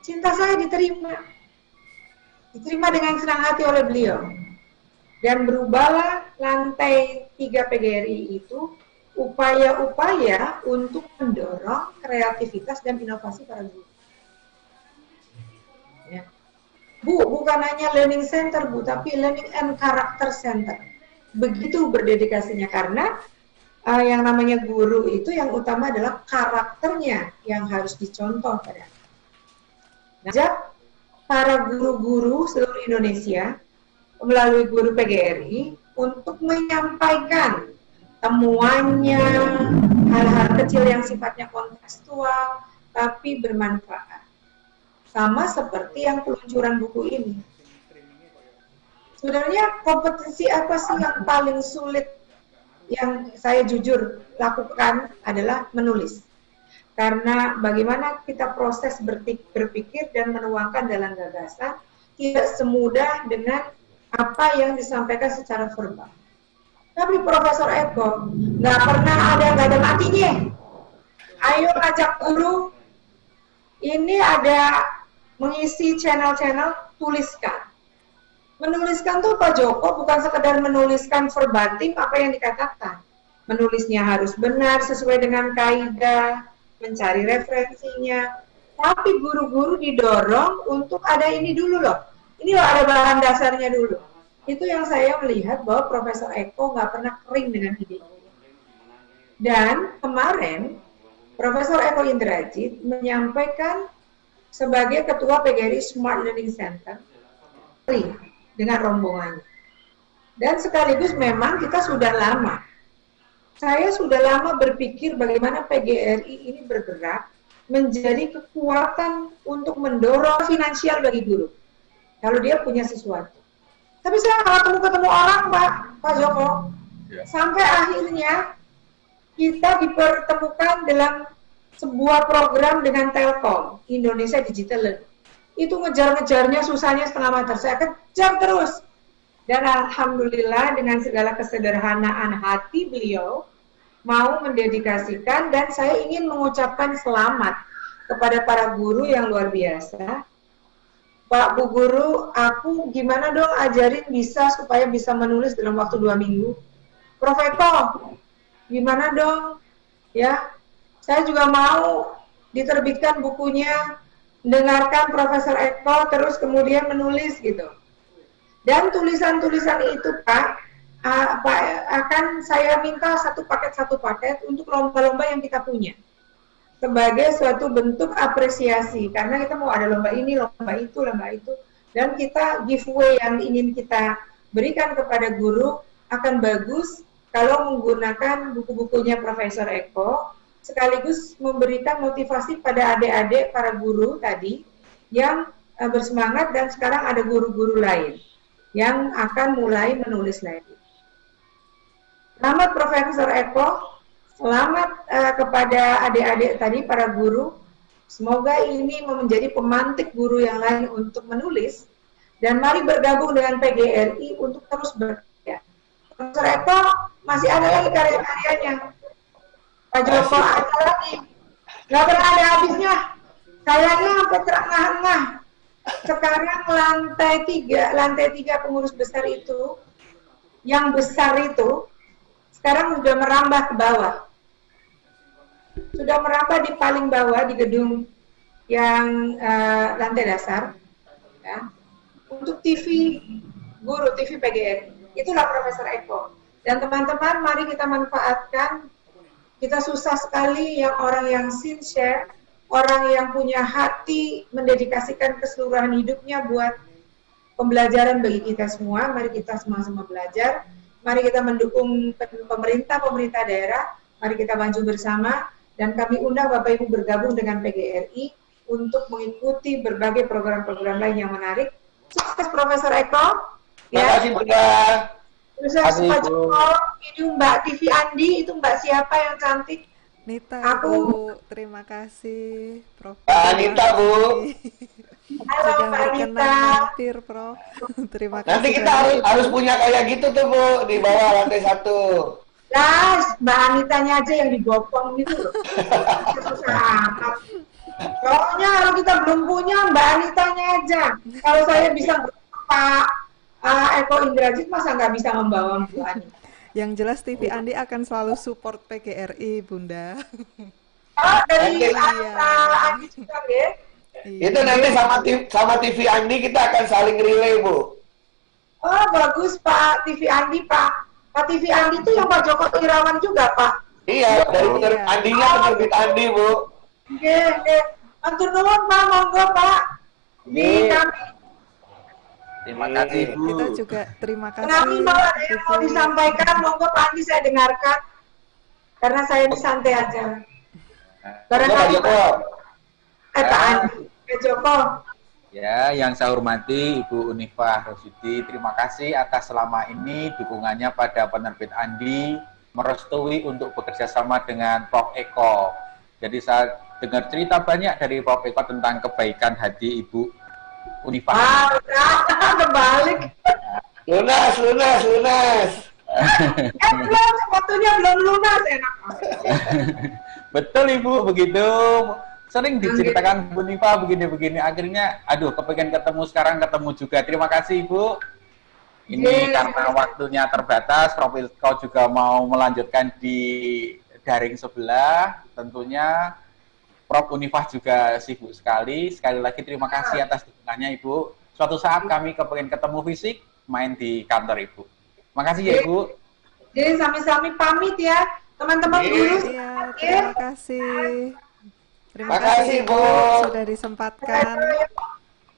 Cinta saya diterima. Diterima dengan senang hati oleh beliau. Dan berubahlah lantai 3 PGRI itu upaya-upaya untuk mendorong kreativitas dan inovasi para guru. Ya. Bu, bukan hanya learning center, Bu, tapi learning and character center. Begitu berdedikasinya, karena yang namanya guru itu yang utama adalah karakternya yang harus dicontoh pada. Ngajak para guru-guru seluruh Indonesia melalui guru PGRI untuk menyampaikan temuannya, hal-hal kecil yang sifatnya kontekstual tapi bermanfaat. Sama seperti yang peluncuran buku ini. Sebenarnya kompetensi apa sih yang paling sulit yang saya jujur lakukan adalah menulis. Karena bagaimana kita proses berpikir dan menuangkan dalam gagasan tidak semudah dengan apa yang disampaikan secara verbal. Tapi Profesor Eko nggak ada matinya. Ayo ngajak guru, ini ada mengisi channel-channel, tuliskan. Menuliskan tuh Pak Joko bukan sekedar menuliskan verbatim apa yang dikatakan. Menulisnya harus benar sesuai dengan kaidah, mencari referensinya. Tapi guru-guru didorong untuk ada ini dulu loh. Ini loh ada bahan dasarnya dulu. Itu yang saya melihat bahwa Profesor Eko nggak pernah kering dengan ide. Dan kemarin Profesor Eko Indrajit menyampaikan sebagai Ketua PGRI Smart Learning Center dengan rombongannya. Dan sekaligus memang kita sudah lama. Saya sudah lama berpikir bagaimana PGRI ini bergerak menjadi kekuatan untuk mendorong finansial bagi guru. Kalau dia punya sesuatu. Tapi saya kalau ketemu orang Pak Joko, sampai akhirnya kita dipertemukan dalam sebuah program dengan Telkom, Indonesia Digital Learning. Itu ngejar-ngejarnya susahnya setengah mati. Saya kejar terus. Dan alhamdulillah dengan segala kesederhanaan hati beliau mau mendedikasikan, dan saya ingin mengucapkan selamat kepada para guru yang luar biasa. Pak Bu Guru, aku gimana dong ajarin bisa supaya bisa menulis dalam waktu 2 minggu? Prof Eko, gimana dong? Ya, saya juga mau diterbitkan bukunya, dengarkan Profesor Eko, terus kemudian menulis gitu. Dan tulisan-tulisan itu Pak, akan saya minta satu paket untuk lomba-lomba yang kita punya. Sebagai suatu bentuk apresiasi, karena kita mau ada lomba ini, lomba itu, dan kita giveaway yang ingin kita berikan kepada guru akan bagus kalau menggunakan buku-bukunya Profesor Eko, sekaligus memberikan motivasi pada adik-adik para guru tadi yang bersemangat, dan sekarang ada guru-guru lain yang akan mulai menulis lagi. Selamat Profesor Eko, selamat kepada adik-adik tadi para guru. Semoga ini menjadi pemantik guru yang lain untuk menulis, dan mari bergabung dengan PGRI untuk terus berkarya. Profesor Eko masih ada lagi karya-karyanya. Pak Joko ada lagi, nggak pernah ada habisnya. Kayaknya sampai terengah-engah. Sekarang lantai 3 pengurus besar itu, yang besar itu, sekarang sudah merambah ke bawah. Sudah merambah di paling bawah di gedung yang lantai dasar, ya, untuk TV guru, TV PGRI. Itulah Profesor Eko. Dan teman-teman, mari kita manfaatkan. Kita susah sekali yang orang yang sincere, orang yang punya hati mendedikasikan keseluruhan hidupnya buat pembelajaran bagi kita semua. Mari kita sama-sama belajar. Mari kita mendukung pemerintah daerah. Mari kita maju bersama. Dan kami undang Bapak Ibu bergabung dengan PGRI untuk mengikuti berbagai program-program lain yang menarik. Sukses Profesor Eko. Terima kasih Bunda. Terus Pak Joko, ini Mbak TV Andi, itu Mbak siapa yang cantik? Nita, Aku. Bu. Terima kasih, Prof. Anita, Bu. Halo Sudah Mbak Anita. berkenan mampir, Prof. Terima kasih. Nanti kita harus punya kayak gitu tuh Bu, di bawah lantai 1. Lah, Mbak Anitanya aja yang digopong gitu loh. Susah amat. Pokoknya kalau kita belum punya Mbak Anitanya aja. Kalau saya bisa Pak Eko Indrajit, masa nggak bisa membawa Bu Anita? Yang jelas TV Andi akan selalu support PGRI, Bunda. Oh, dari Nanti. Andi juga ya? Itu nanti sama TV Andi kita akan saling relay Bu. Oh, bagus Pak TV Andi, Pak. Pak TV Andi itu yang Pak Joko Irawan juga, Pak. Iya, dari penerbit Iya. Andinya penerbit Andi Bu. Oke. Matur nuwun Pak, monggo Pak. Di kami. Terima kasih Bu. Kita juga terima kasih. Kami mau ada yang mau Ibu. disampaikan, monggo Pak Andi saya dengarkan. Karena saya ini santai aja. Pak Barangkali Joko. Pak Andi, Pak Joko. Ya, yang saya hormati Ibu Unifah Rosidi, terima kasih atas selama ini dukungannya pada penerbit Andi, merestui untuk bekerja sama dengan Prof. Eko. Jadi saya dengar cerita banyak dari Prof. Eko tentang kebaikan hati Ibu Unifah. Udah, kebalik. Lunas. Belum, sepatunya belum lunas, enak. Betul Ibu, begitu. Sering diceritakan Bu Nifa begini-begini, akhirnya aduh kepengen ketemu sekarang, ketemu juga. Terima kasih Ibu. Ini karena waktunya terbatas, Prof. Eko juga mau melanjutkan di daring sebelah. Tentunya Prof. Unifah juga sibuk sekali. Sekali lagi terima kasih atas dukungannya Ibu. Suatu saat kami kepengen ketemu fisik, main di kantor Ibu. Makasih ya Ibu. Jadi sami-sami pamit ya, teman-teman guru. Iya, terima kasih. Terima Makasih, kasih Bu. sudah disempatkan.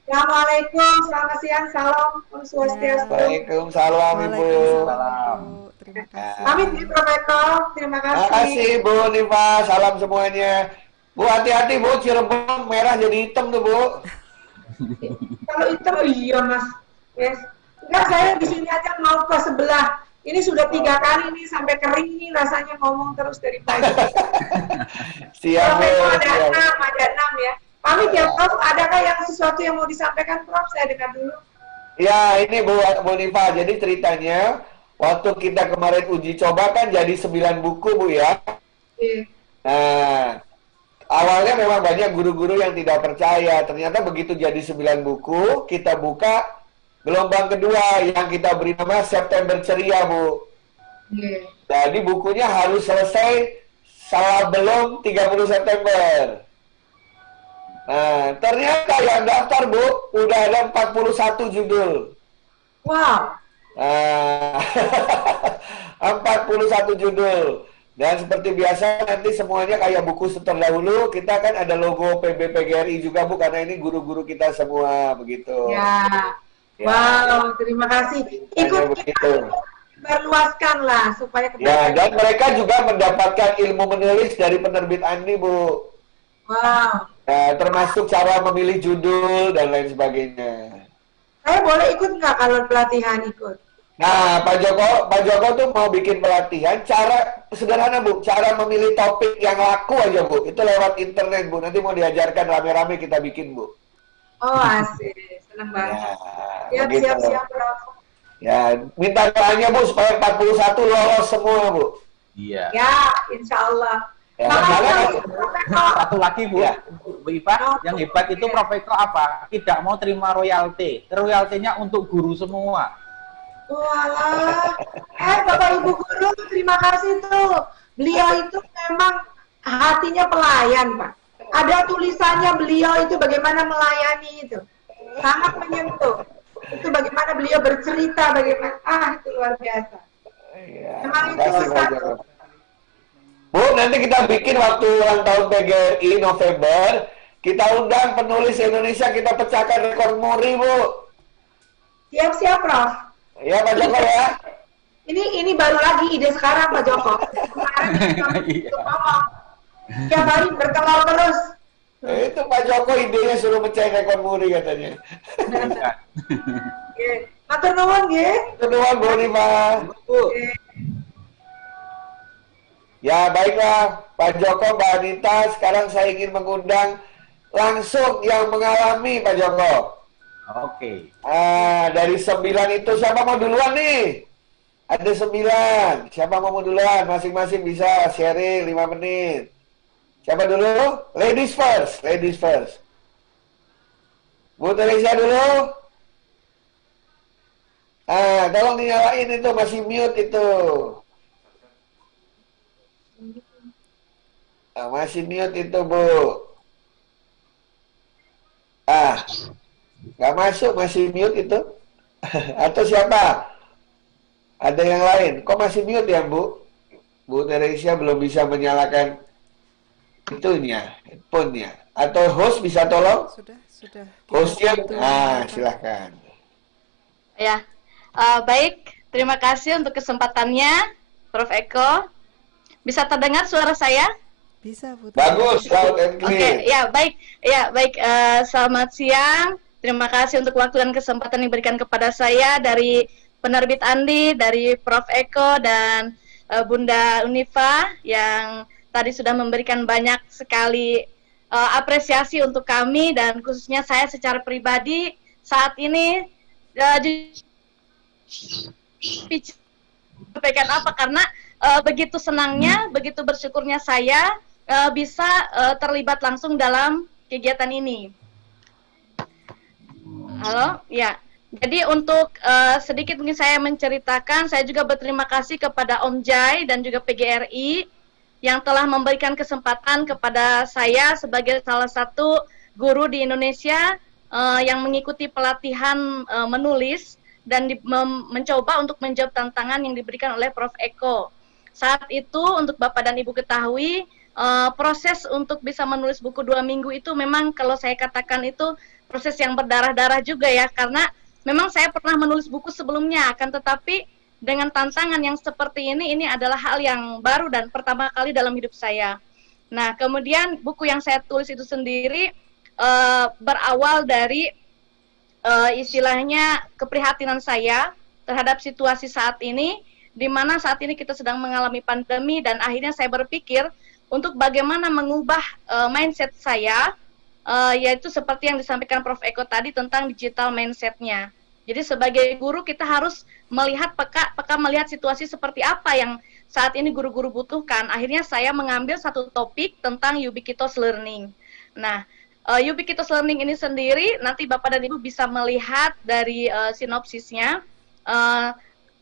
Assalamualaikum, selamat siang, salam, Om Swastiastu. Waalaikumsalam Ibu. Waalaikumsalam, Bu. Terima kasih. Pamit di Prof. Eko, terima Terima kasih. kasih Bu Nifa, salam semuanya. Bu hati-hati Bu, Cirebon merah jadi hitam tuh Bu. Kalau itu iya Mas. Yes. Enggak, saya di sini aja mau ke sebelah. Ini sudah 3 kali nih sampai kering nih rasanya ngomong terus dari pagi. Siap Prof. Bu. Eko ada siap. 6 ya. Pamit ya Prof, adakah yang sesuatu yang mau disampaikan Prof? Saya dengar dulu. Ya ini Bu Nifa, jadi ceritanya waktu kita kemarin uji coba kan jadi 9 buku Bu ya. Iya. Nah, awalnya memang banyak guru-guru yang tidak percaya. Ternyata begitu jadi 9 buku, kita buka gelombang kedua yang kita beri nama September Ceria, Bu. Iya. Jadi bukunya harus selesai sebelum 30 September. Nah, ternyata yang daftar, Bu, udah ada 41 judul. Wow. Nah, 41 judul. Dan seperti biasa nanti semuanya kayak buku terdahulu, kita kan ada logo PBPGRI juga Bu, karena ini guru-guru kita semua begitu. Ya. Ya. Wow, terima kasih. Ikut begitu. kita berluaskan lah supaya Ya, kebaikan. dan mereka juga mendapatkan ilmu menulis dari penerbit Andi Bu. Wow. Nah, termasuk cara memilih judul dan lain sebagainya. Saya boleh ikut nggak kalau pelatihan ikut? Nah, Pak Joko tuh mau bikin pelatihan, cara sederhana Bu, cara memilih topik yang laku aja Bu, itu lewat internet Bu, nanti mau diajarkan rame-rame kita bikin Bu. Oh asik, senang banget. Ya, begitu. Siap, Prof. Ya, minta doanya Bu, supaya 41 lolos semua Bu. Iya. Ya, insya Allah. Ya, Makasih, makanya- Prof. Eko. Satu lagi Bu, Ya. Bu Iva, yang hebat itu Prof. Eko apa? Tidak mau terima royalti. Royaltinya untuk guru semua. Walah. Bapak Ibu guru, terima kasih tuh. Beliau itu memang hatinya pelayan, Pak. Ada tulisannya beliau itu bagaimana melayani itu. Sangat menyentuh. Itu bagaimana beliau bercerita, bagaimana. Itu luar biasa. Ya, Memang itu makasih Pak satu. Joko. Bu, nanti kita bikin waktu ulang tahun PGRI November, kita undang penulis Indonesia, kita pecahkan rekor muri, Bu. Siap-siap, Prof. Ya, Pak Joko ya. Ini baru lagi ide sekarang Pak Joko. Kemarin kita ngomong. Tiap hari bertelur terus. Itu Pak Joko idenya suruh mecahin rekor muri katanya. Matur nuwun nggih. Matur nuwun Bu Rima. Ya baiklah Pak Joko, Mbak Anita, sekarang saya ingin mengundang langsung yang mengalami Pak Joko. Oke. Dari 9 itu siapa mau duluan nih? Ada 9. Siapa mau duluan? Masing-masing bisa sharing 5 menit. Siapa dulu? Ladies first. Ladies first. Bu Teresia dulu. Tolong dinyalain itu, masih mute itu. Masih mute itu, Bu. Nggak masuk, masih mute itu. Atau siapa? Ada yang lain. Kok masih mute ya, Bu? Bu Teresia belum bisa menyalakan itunya, handphone-nya. Atau host bisa tolong? Sudah. Hostnya, silahkan. Ya, baik. Terima kasih untuk kesempatannya, Prof. Eko. Bisa terdengar suara saya? Bisa, Bu. Bagus, loud and clear. Oke, ya baik. Selamat siang. Terima kasih untuk waktu dan kesempatan yang diberikan kepada saya dari Penerbit Andi, dari Prof. Eko dan Bunda Unifa yang tadi sudah memberikan banyak sekali apresiasi untuk kami dan khususnya saya secara pribadi saat ini sampaikan apa karena begitu senangnya, begitu bersyukurnya saya bisa terlibat langsung dalam kegiatan ini. Halo, ya. Jadi untuk sedikit mungkin saya menceritakan, saya juga berterima kasih kepada Om Jai dan juga PGRI yang telah memberikan kesempatan kepada saya sebagai salah satu guru di Indonesia yang mengikuti pelatihan menulis dan mencoba untuk menjawab tantangan yang diberikan oleh Prof. Eko. Saat itu untuk Bapak dan Ibu ketahui, proses untuk bisa menulis buku 2 minggu itu memang kalau saya katakan itu proses yang berdarah-darah juga ya, karena memang saya pernah menulis buku sebelumnya, akan tetapi dengan tantangan yang seperti ini adalah hal yang baru dan pertama kali dalam hidup saya. Nah, kemudian buku yang saya tulis itu sendiri berawal dari istilahnya keprihatinan saya terhadap situasi saat ini, di mana saat ini kita sedang mengalami pandemi dan akhirnya saya berpikir untuk bagaimana mengubah mindset saya, yaitu seperti yang disampaikan Prof. Eko tadi tentang digital mindset-nya. Jadi sebagai guru kita harus melihat peka melihat situasi seperti apa yang saat ini guru-guru butuhkan. Akhirnya saya mengambil satu topik tentang ubiquitous learning. Nah, ubiquitous learning ini sendiri nanti Bapak dan Ibu bisa melihat dari sinopsisnya.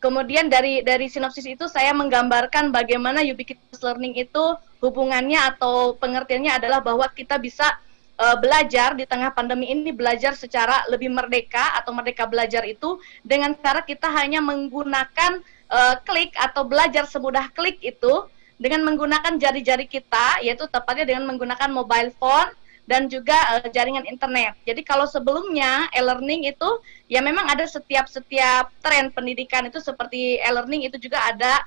Kemudian dari sinopsis itu saya menggambarkan bagaimana ubiquitous learning itu hubungannya atau pengertiannya adalah bahwa kita bisa belajar di tengah pandemi ini, belajar secara lebih merdeka atau merdeka belajar itu dengan cara kita hanya menggunakan klik atau belajar semudah klik itu dengan menggunakan jari-jari kita, yaitu tepatnya dengan menggunakan mobile phone dan juga jaringan internet. Jadi kalau sebelumnya e-learning itu ya memang ada setiap tren pendidikan itu seperti e-learning itu juga ada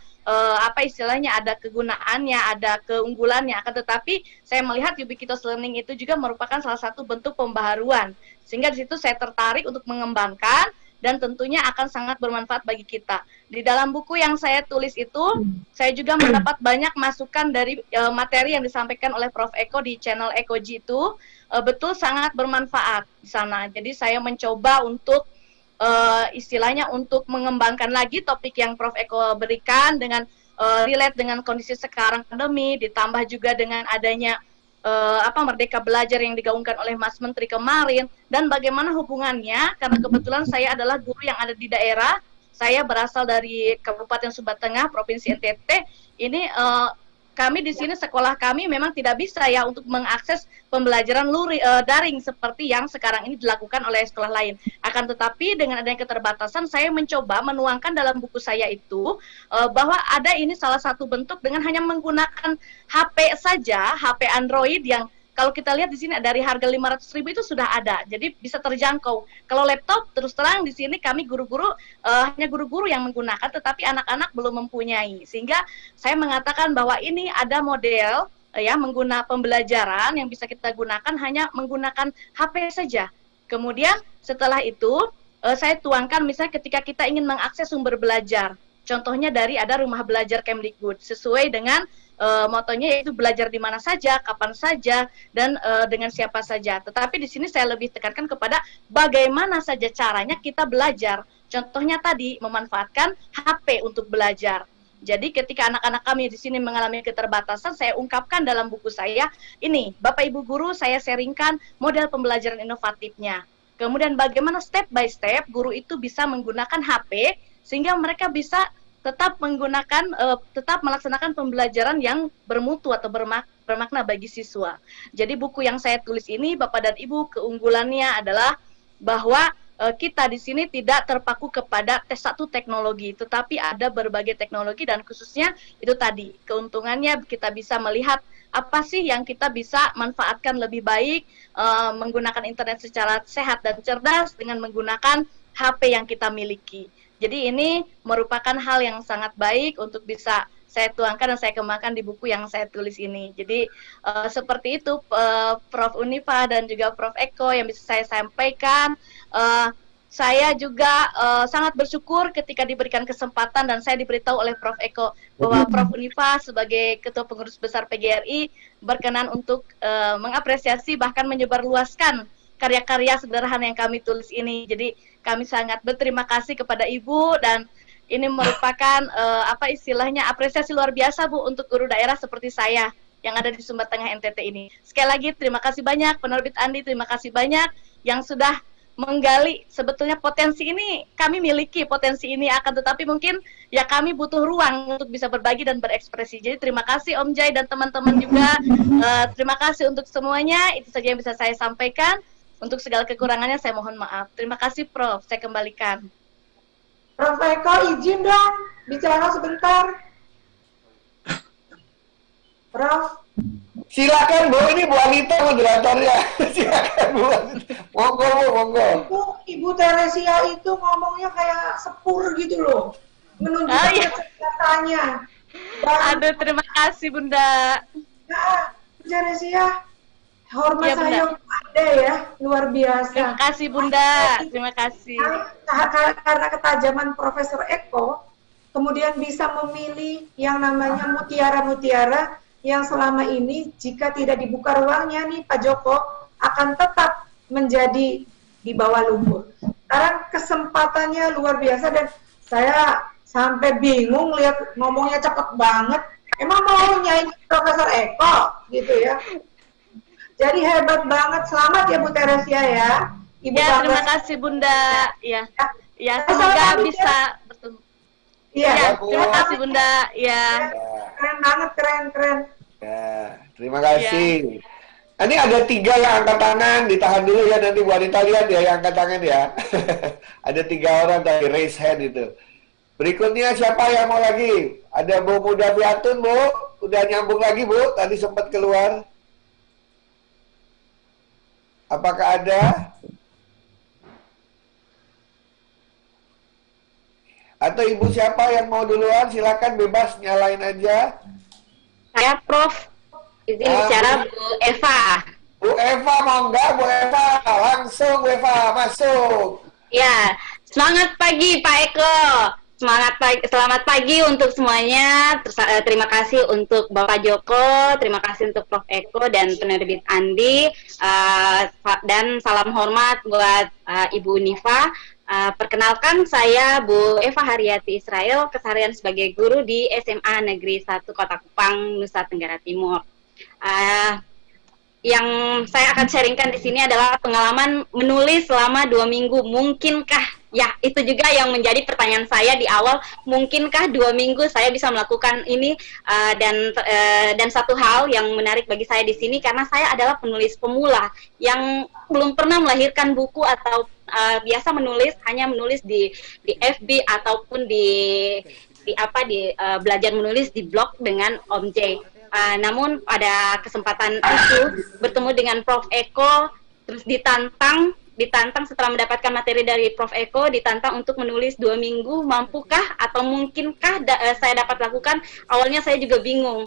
apa istilahnya, ada kegunaannya, ada keunggulannya. Akan tetapi saya melihat ubiquitous learning itu juga merupakan salah satu bentuk pembaharuan. Sehingga di situ saya tertarik untuk mengembangkan dan tentunya akan sangat bermanfaat bagi kita. Di dalam buku yang saya tulis itu, saya juga mendapat banyak masukan dari materi yang disampaikan oleh Prof. Eko di channel Ekoji itu, betul sangat bermanfaat di sana. Jadi saya mencoba untuk istilahnya untuk mengembangkan lagi topik yang Prof. Eko berikan dengan relate dengan kondisi sekarang pandemi, ditambah juga dengan adanya Merdeka Belajar yang digaungkan oleh Mas Menteri kemarin, dan bagaimana hubungannya, karena kebetulan saya adalah guru yang ada di daerah, saya berasal dari Kabupaten Sumba Tengah, Provinsi NTT, ini kami di sini sekolah kami memang tidak bisa ya untuk mengakses pembelajaran daring seperti yang sekarang ini dilakukan oleh sekolah lain. Akan tetapi dengan adanya keterbatasan, saya mencoba menuangkan dalam buku saya itu bahwa ada ini salah satu bentuk dengan hanya menggunakan HP saja, HP Android yang kalau kita lihat di sini dari harga 500.000 itu sudah ada, jadi bisa terjangkau. Kalau laptop terus terang di sini kami guru-guru hanya guru-guru yang menggunakan, tetapi anak-anak belum mempunyai, sehingga saya mengatakan bahwa ini ada model ya menggunakan pembelajaran yang bisa kita gunakan hanya menggunakan HP saja. Kemudian setelah itu saya tuangkan misalnya ketika kita ingin mengakses sumber belajar. Contohnya dari ada rumah belajar Kemdikbud sesuai dengan motonya, yaitu belajar di mana saja, kapan saja, dan dengan siapa saja. Tetapi di sini saya lebih tekankan kepada bagaimana saja caranya kita belajar. Contohnya tadi memanfaatkan HP untuk belajar. Jadi ketika anak-anak kami di sini mengalami keterbatasan, saya ungkapkan dalam buku saya, ini Bapak Ibu Guru saya sharingkan model pembelajaran inovatifnya. Kemudian bagaimana step by step guru itu bisa menggunakan HP sehingga mereka bisa tetap menggunakan, tetap melaksanakan pembelajaran yang bermutu atau bermakna bagi siswa. Jadi buku yang saya tulis ini, Bapak dan Ibu, keunggulannya adalah bahwa kita di sini tidak terpaku kepada satu teknologi, tetapi ada berbagai teknologi dan khususnya itu tadi, keuntungannya kita bisa melihat apa sih yang kita bisa manfaatkan lebih baik, menggunakan internet secara sehat dan cerdas dengan menggunakan HP yang kita miliki. Jadi ini merupakan hal yang sangat baik untuk bisa saya tuangkan dan saya kembangkan di buku yang saya tulis ini. Jadi seperti itu Prof. Unifa dan juga Prof. Eko yang bisa saya sampaikan. Saya juga sangat bersyukur ketika diberikan kesempatan dan saya diberitahu oleh Prof. Eko bahwa Prof. Unifa sebagai Ketua Pengurus Besar PGRI berkenan untuk mengapresiasi bahkan menyebarluaskan karya-karya sederhana yang kami tulis ini. Jadi kami sangat berterima kasih kepada Ibu dan ini merupakan apa istilahnya apresiasi luar biasa Bu untuk guru daerah seperti saya yang ada di Sumba Tengah NTT ini. Sekali lagi terima kasih banyak Penerbit Andi, terima kasih banyak yang sudah menggali. Sebetulnya potensi ini kami miliki, potensi ini akan tetapi mungkin ya kami butuh ruang untuk bisa berbagi dan berekspresi. Jadi terima kasih Om Jai dan teman-teman juga. Terima kasih untuk semuanya. Itu saja yang bisa saya sampaikan. Untuk segala kekurangannya saya mohon maaf. Terima kasih Prof. Saya kembalikan. Prof. Eko izin dong bicara sebentar. Prof. Silakan Bu, ini Bu Anita moderatornya. Silakan Bu. Monggo Bu, monggo. Ibu Teresia itu ngomongnya kayak sepur gitu loh. Menunjukkan kecerdasannya. Aduh, terima kasih Bunda. Nah, Teresia, hormat ya, saya ada ya, luar biasa. Terima kasih Bunda, terima kasih. Karena ketajaman Profesor Eko, kemudian bisa memilih yang namanya mutiara-mutiara yang selama ini jika tidak dibuka ruangnya nih Pak Joko akan tetap menjadi di bawah lumpur. Sekarang kesempatannya luar biasa dan saya sampai bingung lihat ngomongnya cepet banget. Emang mau nyanyi Profesor Eko gitu ya. Jadi hebat banget. Selamat ya Bu Teresia ya. Ibu ya, terima kasih Bunda. Ya. Ya, semoga bisa bertemu. Iya, ya, terima kasih Bunda. Ya. Keren banget, keren. Ya, terima kasih. Ya. Ini ada 3 yang angkat tangan, ditahan dulu ya, nanti Bu Anita lihat ya yang angkat tangan ya. Ada 3 orang tadi raise hand itu. Berikutnya siapa yang mau lagi? Ada Bu Muda Biatun Bu, udah nyambung lagi Bu, tadi sempat keluar. Apakah ada? Atau Ibu siapa yang mau duluan? Silakan bebas nyalain aja. Saya Prof. Izin bicara Bu Eva. Bu Eva mau enggak? Bu Eva langsung Bu Eva masuk. Ya, semangat pagi Pak Eko. Semangat pagi, selamat pagi untuk semuanya. Terima kasih untuk Bapak Joko, terima kasih untuk Prof Eko dan Penerbit Andi, dan salam hormat buat Ibu Unifa. Perkenalkan saya Bu Eva Haryati Israel, keseharian sebagai guru di SMA Negeri 1 Kota Kupang, Nusa Tenggara Timur. Yang saya akan sharingkan di sini adalah pengalaman menulis selama 2 minggu. Mungkinkah? Ya, itu juga yang menjadi pertanyaan saya di awal. Mungkinkah 2 minggu saya bisa melakukan ini? Dan satu hal yang menarik bagi saya di sini karena saya adalah penulis pemula yang belum pernah melahirkan buku atau biasa hanya menulis di FB ataupun di belajar menulis di blog dengan Om J. Namun pada kesempatan itu bertemu dengan Prof. Eko, terus ditantang setelah mendapatkan materi dari Prof. Eko, ditantang untuk menulis 2 minggu, mampukah atau mungkinkah saya dapat lakukan? Awalnya saya juga bingung,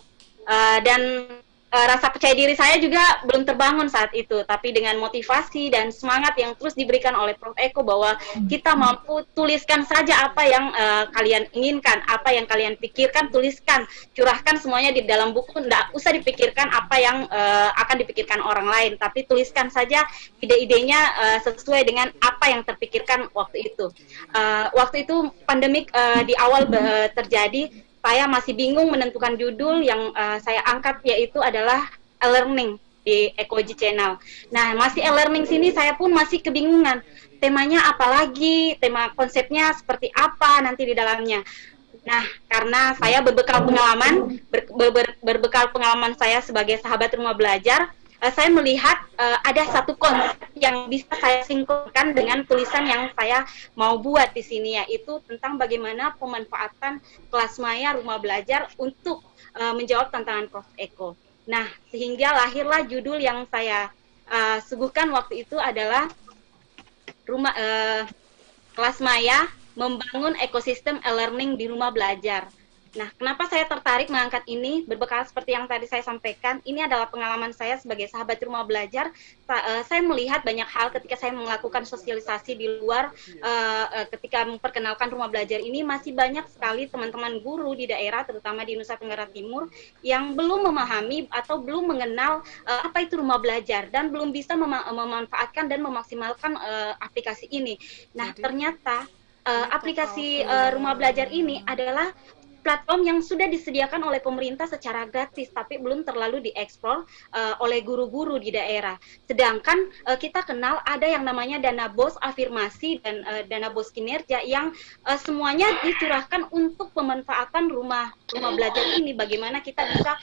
dan rasa percaya diri saya juga belum terbangun saat itu, tapi dengan motivasi dan semangat yang terus diberikan oleh Prof. Eko bahwa kita mampu, tuliskan saja apa yang kalian inginkan, apa yang kalian pikirkan, tuliskan, curahkan semuanya di dalam buku, tidak usah dipikirkan apa yang akan dipikirkan orang lain, tapi tuliskan saja ide-idenya sesuai dengan apa yang terpikirkan waktu itu. Waktu itu pandemik di awal terjadi. Saya masih bingung menentukan judul yang saya angkat, yaitu adalah e-learning di Ekoji Channel. Nah, masih e-learning sini saya pun masih kebingungan. Temanya apa lagi, tema konsepnya seperti apa nanti di dalamnya. Nah, karena saya berbekal pengalaman saya sebagai sahabat rumah belajar, saya melihat ada satu konsep yang bisa saya sinkronkan dengan tulisan yang saya mau buat di sini, yaitu tentang bagaimana pemanfaatan kelas maya rumah belajar untuk menjawab tantangan Prof. Eko. Nah, sehingga lahirlah judul yang saya suguhkan waktu itu adalah kelas maya membangun ekosistem e-learning di rumah belajar. Nah, kenapa saya tertarik mengangkat ini? Berbekal seperti yang tadi saya sampaikan, ini adalah pengalaman saya sebagai sahabat rumah belajar. Saya melihat banyak hal ketika saya melakukan sosialisasi di luar, ketika memperkenalkan rumah belajar ini, masih banyak sekali teman-teman guru di daerah, terutama di Nusa Tenggara Timur, yang belum memahami atau belum mengenal apa itu rumah belajar, dan belum bisa memanfaatkan dan memaksimalkan aplikasi ini. Nah, ternyata aplikasi rumah belajar ini adalah platform yang sudah disediakan oleh pemerintah secara gratis, tapi belum terlalu dieksplor oleh guru-guru di daerah. Sedangkan kita kenal ada yang namanya dana BOS afirmasi dan dana BOS kinerja yang semuanya dicurahkan untuk pemanfaatan rumah belajar ini. Bagaimana kita bisa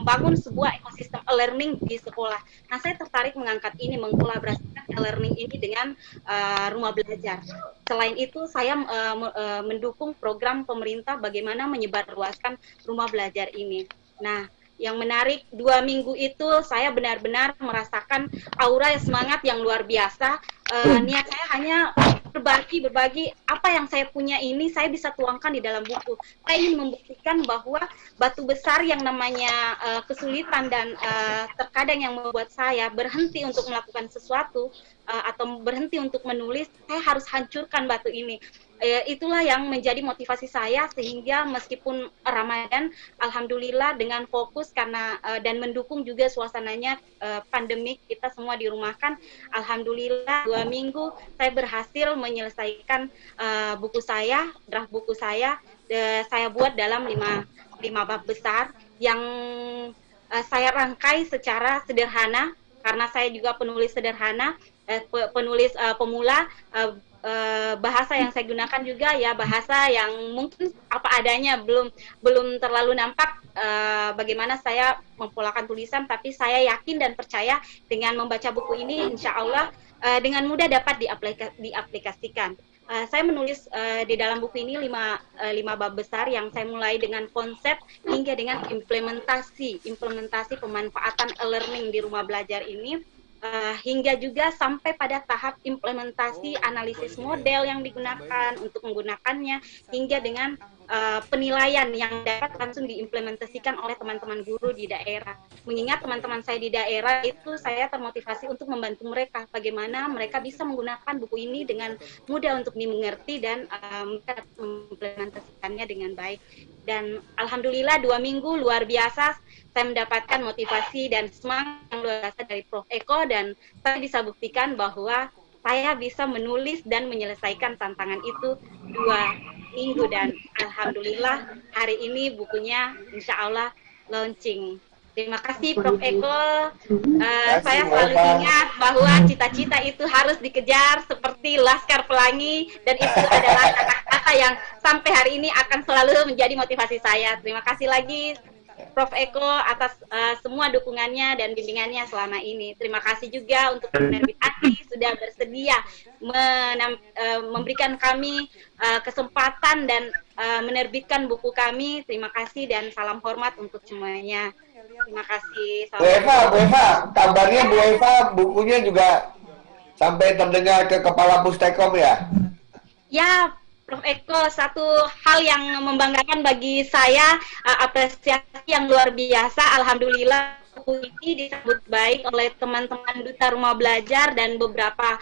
membangun sebuah ekosistem e-learning di sekolah. Nah, saya tertarik mengangkat ini, mengkolaborasikan e-learning ini dengan rumah belajar. Selain itu, saya mendukung program pemerintah bagaimana menyebarluaskan rumah belajar ini. Nah, yang menarik 2 minggu itu saya benar-benar merasakan aura semangat yang luar biasa. Niat saya hanya berbagi apa yang saya punya ini saya bisa tuangkan di dalam buku. Saya ingin membuktikan bahwa batu besar yang namanya kesulitan dan terkadang yang membuat saya berhenti untuk melakukan sesuatu atau berhenti untuk menulis, saya harus hancurkan batu ini. Itulah yang menjadi motivasi saya, sehingga meskipun Ramadan, alhamdulillah dengan fokus karena dan mendukung juga suasananya pandemik, kita semua dirumahkan, alhamdulillah 2 minggu saya berhasil menyelesaikan draft buku saya buat dalam 5 bab besar yang saya rangkai secara sederhana, karena saya juga penulis sederhana, penulis pemula. Bahasa yang saya gunakan juga ya bahasa yang mungkin apa adanya, belum terlalu nampak bagaimana saya mempolakan tulisan, tapi saya yakin dan percaya dengan membaca buku ini insya Allah dengan mudah dapat diaplikasikan. Saya menulis di dalam buku ini 5 bab besar yang saya mulai dengan konsep hingga dengan implementasi pemanfaatan e-learning di rumah belajar ini, hingga juga sampai pada tahap implementasi analisis model yang digunakan untuk menggunakannya, hingga dengan penilaian yang dapat langsung diimplementasikan oleh teman-teman guru di daerah. Mengingat teman-teman saya di daerah itu, saya termotivasi untuk membantu mereka bagaimana mereka bisa menggunakan buku ini dengan mudah untuk dimengerti dan mengimplementasikannya dengan baik. Dan alhamdulillah 2 minggu luar biasa saya mendapatkan motivasi dan semangat yang luar biasa dari Prof. Eko, dan saya bisa buktikan bahwa saya bisa menulis dan menyelesaikan tantangan itu 2 minggu, dan alhamdulillah hari ini bukunya insya Allah launching. Terima kasih Prof. Eko. Saya selalu ingat bahwa cita-cita itu harus dikejar seperti Laskar Pelangi, dan itu adalah kata-kata yang sampai hari ini akan selalu menjadi motivasi saya. Terima kasih lagi. Prof. Eko atas semua dukungannya dan bimbingannya selama ini. Terima kasih juga untuk penerbit Andi sudah bersedia memberikan kami kesempatan dan menerbitkan buku kami. Terima kasih dan salam hormat untuk semuanya. Terima kasih. Bu Eva, kabarnya Bu Eva bukunya juga sampai terdengar ke Kepala Pustekom ya? Ya, Prof. Eko, satu hal yang membanggakan bagi saya, apresiasi yang luar biasa. Alhamdulillah buku ini disambut baik oleh teman-teman Duta Rumah Belajar dan beberapa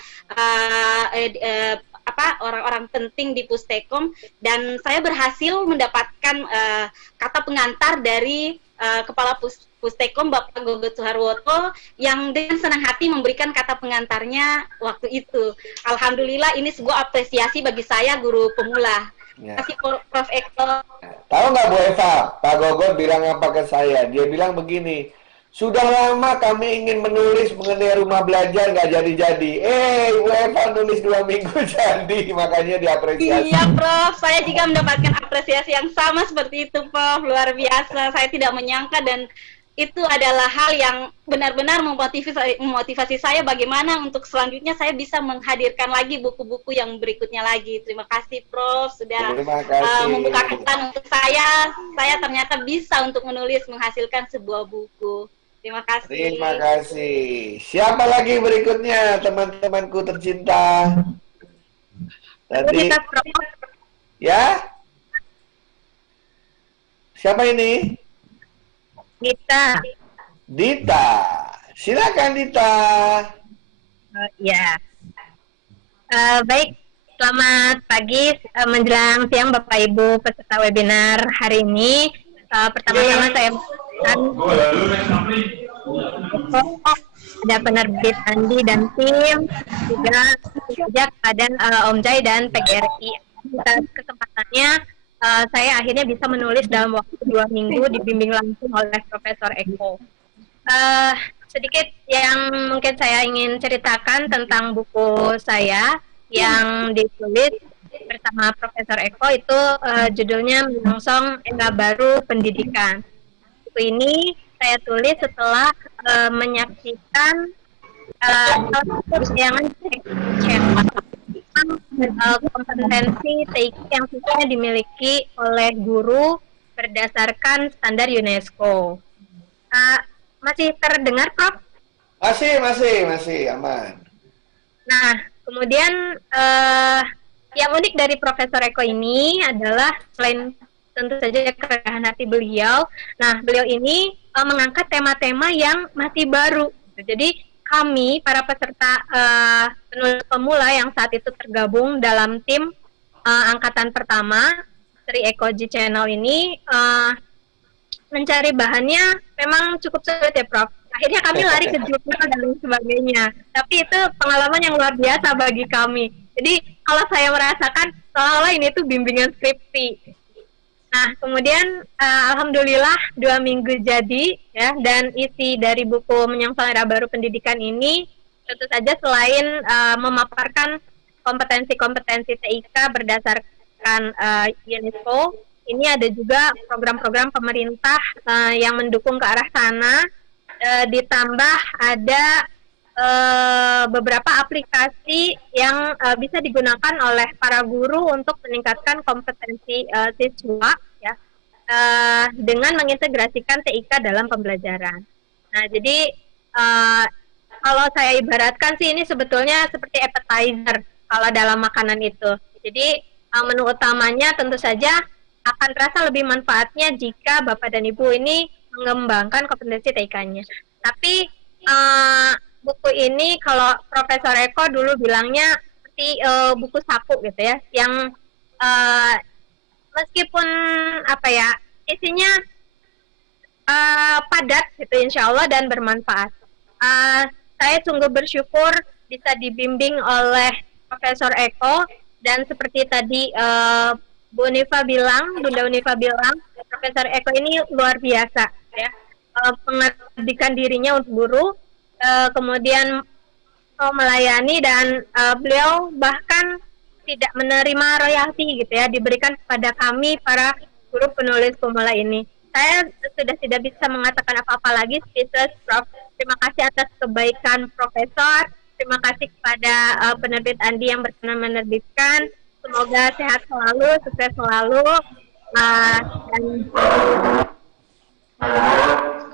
orang-orang penting di Pustekom, dan saya berhasil mendapatkan kata pengantar dari Kepala Pustekom Bapak Gogot Suharwoto yang dengan senang hati memberikan kata pengantarnya waktu itu. Alhamdulillah ini sebuah apresiasi bagi saya guru pemula. Terima kasih Prof. Eko. Tahu nggak Bu Eva, Pak Gogot bilang apa ke saya? Dia bilang begini, sudah lama kami ingin menulis mengenai rumah belajar nggak jadi-jadi. Bu Eva nulis 2 minggu jadi, makanya diapresiasi. Iya Prof, saya juga mendapatkan apresiasi yang sama seperti itu Prof, luar biasa. Saya tidak menyangka dan itu adalah hal yang benar-benar memotivasi saya bagaimana untuk selanjutnya saya bisa menghadirkan lagi buku-buku yang berikutnya lagi. Terima kasih Prof sudah membuka kesempatan untuk saya. Saya ternyata bisa untuk menulis menghasilkan sebuah buku. Terima kasih. Terima kasih. Siapa lagi berikutnya teman-temanku tercinta? Tadi. Ya? Siapa ini? Dita. Silakan Dita. Ya. Baik, selamat pagi menjelang siang Bapak Ibu peserta webinar hari ini. Pertama-tama saya ada penerbit Andi dan tim, juga dan Om Jai dan PGRI. Atas kesempatannya saya akhirnya bisa menulis dalam waktu 2 minggu dibimbing langsung oleh Profesor Eko. Sedikit yang mungkin saya ingin ceritakan tentang buku saya yang ditulis bersama Profesor Eko itu judulnya Menyongsong Era Baru Pendidikan. Buku ini saya tulis setelah menyaksikan tayangan kompetensi TIK yang sebenarnya dimiliki oleh guru berdasarkan standar UNESCO. Masih terdengar, Prof? Masih aman. Nah, kemudian yang unik dari Profesor Eko ini adalah selain tentu saja kerendahan hati beliau, nah beliau ini mengangkat tema-tema yang masih baru. Jadi kami para peserta penulis pemula yang saat itu tergabung dalam tim angkatan pertama Tri Ekoji Channel ini mencari bahannya memang cukup sulit ya Prof. Akhirnya kami lari ke jurnal dan lain sebagainya. Tapi itu pengalaman yang luar biasa bagi kami. Jadi kalau saya merasakan seolah-olah ini tuh bimbingan skripsi. Nah, kemudian alhamdulillah 2 minggu jadi ya, dan isi dari buku Menyongsong Era Baru Pendidikan ini tentu saja selain memaparkan kompetensi-kompetensi TIK berdasarkan UNESCO, ini ada juga program-program pemerintah yang mendukung ke arah sana, ditambah ada beberapa aplikasi yang bisa digunakan oleh para guru untuk meningkatkan kompetensi siswa ya, dengan mengintegrasikan TIK dalam pembelajaran. Nah, jadi kalau saya ibaratkan sih ini sebetulnya seperti appetizer kalau dalam makanan itu. Jadi menu utamanya tentu saja akan terasa lebih manfaatnya jika Bapak dan Ibu ini mengembangkan kompetensi TIK-nya. Tapi buku ini kalau Profesor Eko dulu bilangnya seperti buku saku gitu ya, yang meskipun apa ya isinya padat gitu insya Allah dan bermanfaat. Saya sungguh bersyukur bisa dibimbing oleh Profesor Eko, dan seperti tadi Bu Unifa bilang, Bunda Unifa bilang, Profesor Eko ini luar biasa ya, mengabdikan dirinya untuk guru. Kemudian melayani dan beliau bahkan tidak menerima royalti gitu ya, diberikan kepada kami para guru penulis pemula ini. saya sudah tidak bisa mengatakan apa-apa lagi. Speechless, Prof. Terima kasih atas kebaikan Profesor. Terima kasih kepada penerbit Andi yang berkenan menerbitkan. Semoga sehat selalu, sukses selalu. Dan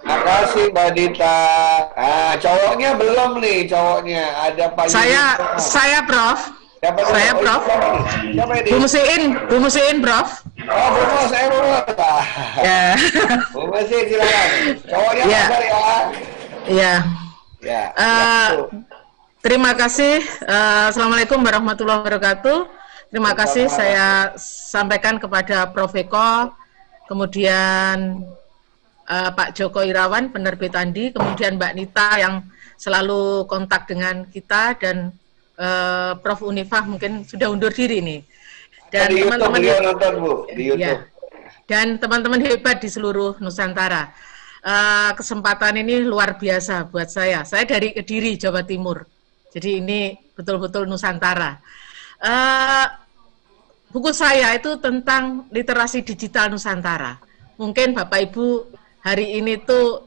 terima kasih Mbak Dita. Cowoknya belum nih, cowoknya. Ada Pak Saya Prof. Saya Prof. Bu Musiin Prof. Oh, Bu Mus, saya Bu Mus. Ya. Bu Musiin silakan. Cowoknya besar ya. Iya. Ya. Terima kasih. Assalamualaikum warahmatullahi wabarakatuh. Terima kasih saya sampaikan kepada Prof. Eko, kemudian Pak Joko Irawan, penerbit Andi, kemudian Mbak Nita yang selalu kontak dengan kita, dan Prof. Unifah mungkin sudah undur diri nih. Dan teman-teman nonton Bu di YouTube. Ya, dan teman-teman hebat di seluruh Nusantara. Kesempatan ini luar biasa buat saya. Saya dari Kediri, Jawa Timur. Jadi ini betul-betul Nusantara. Buku saya itu tentang literasi digital Nusantara. Mungkin Bapak Ibu hari ini tuh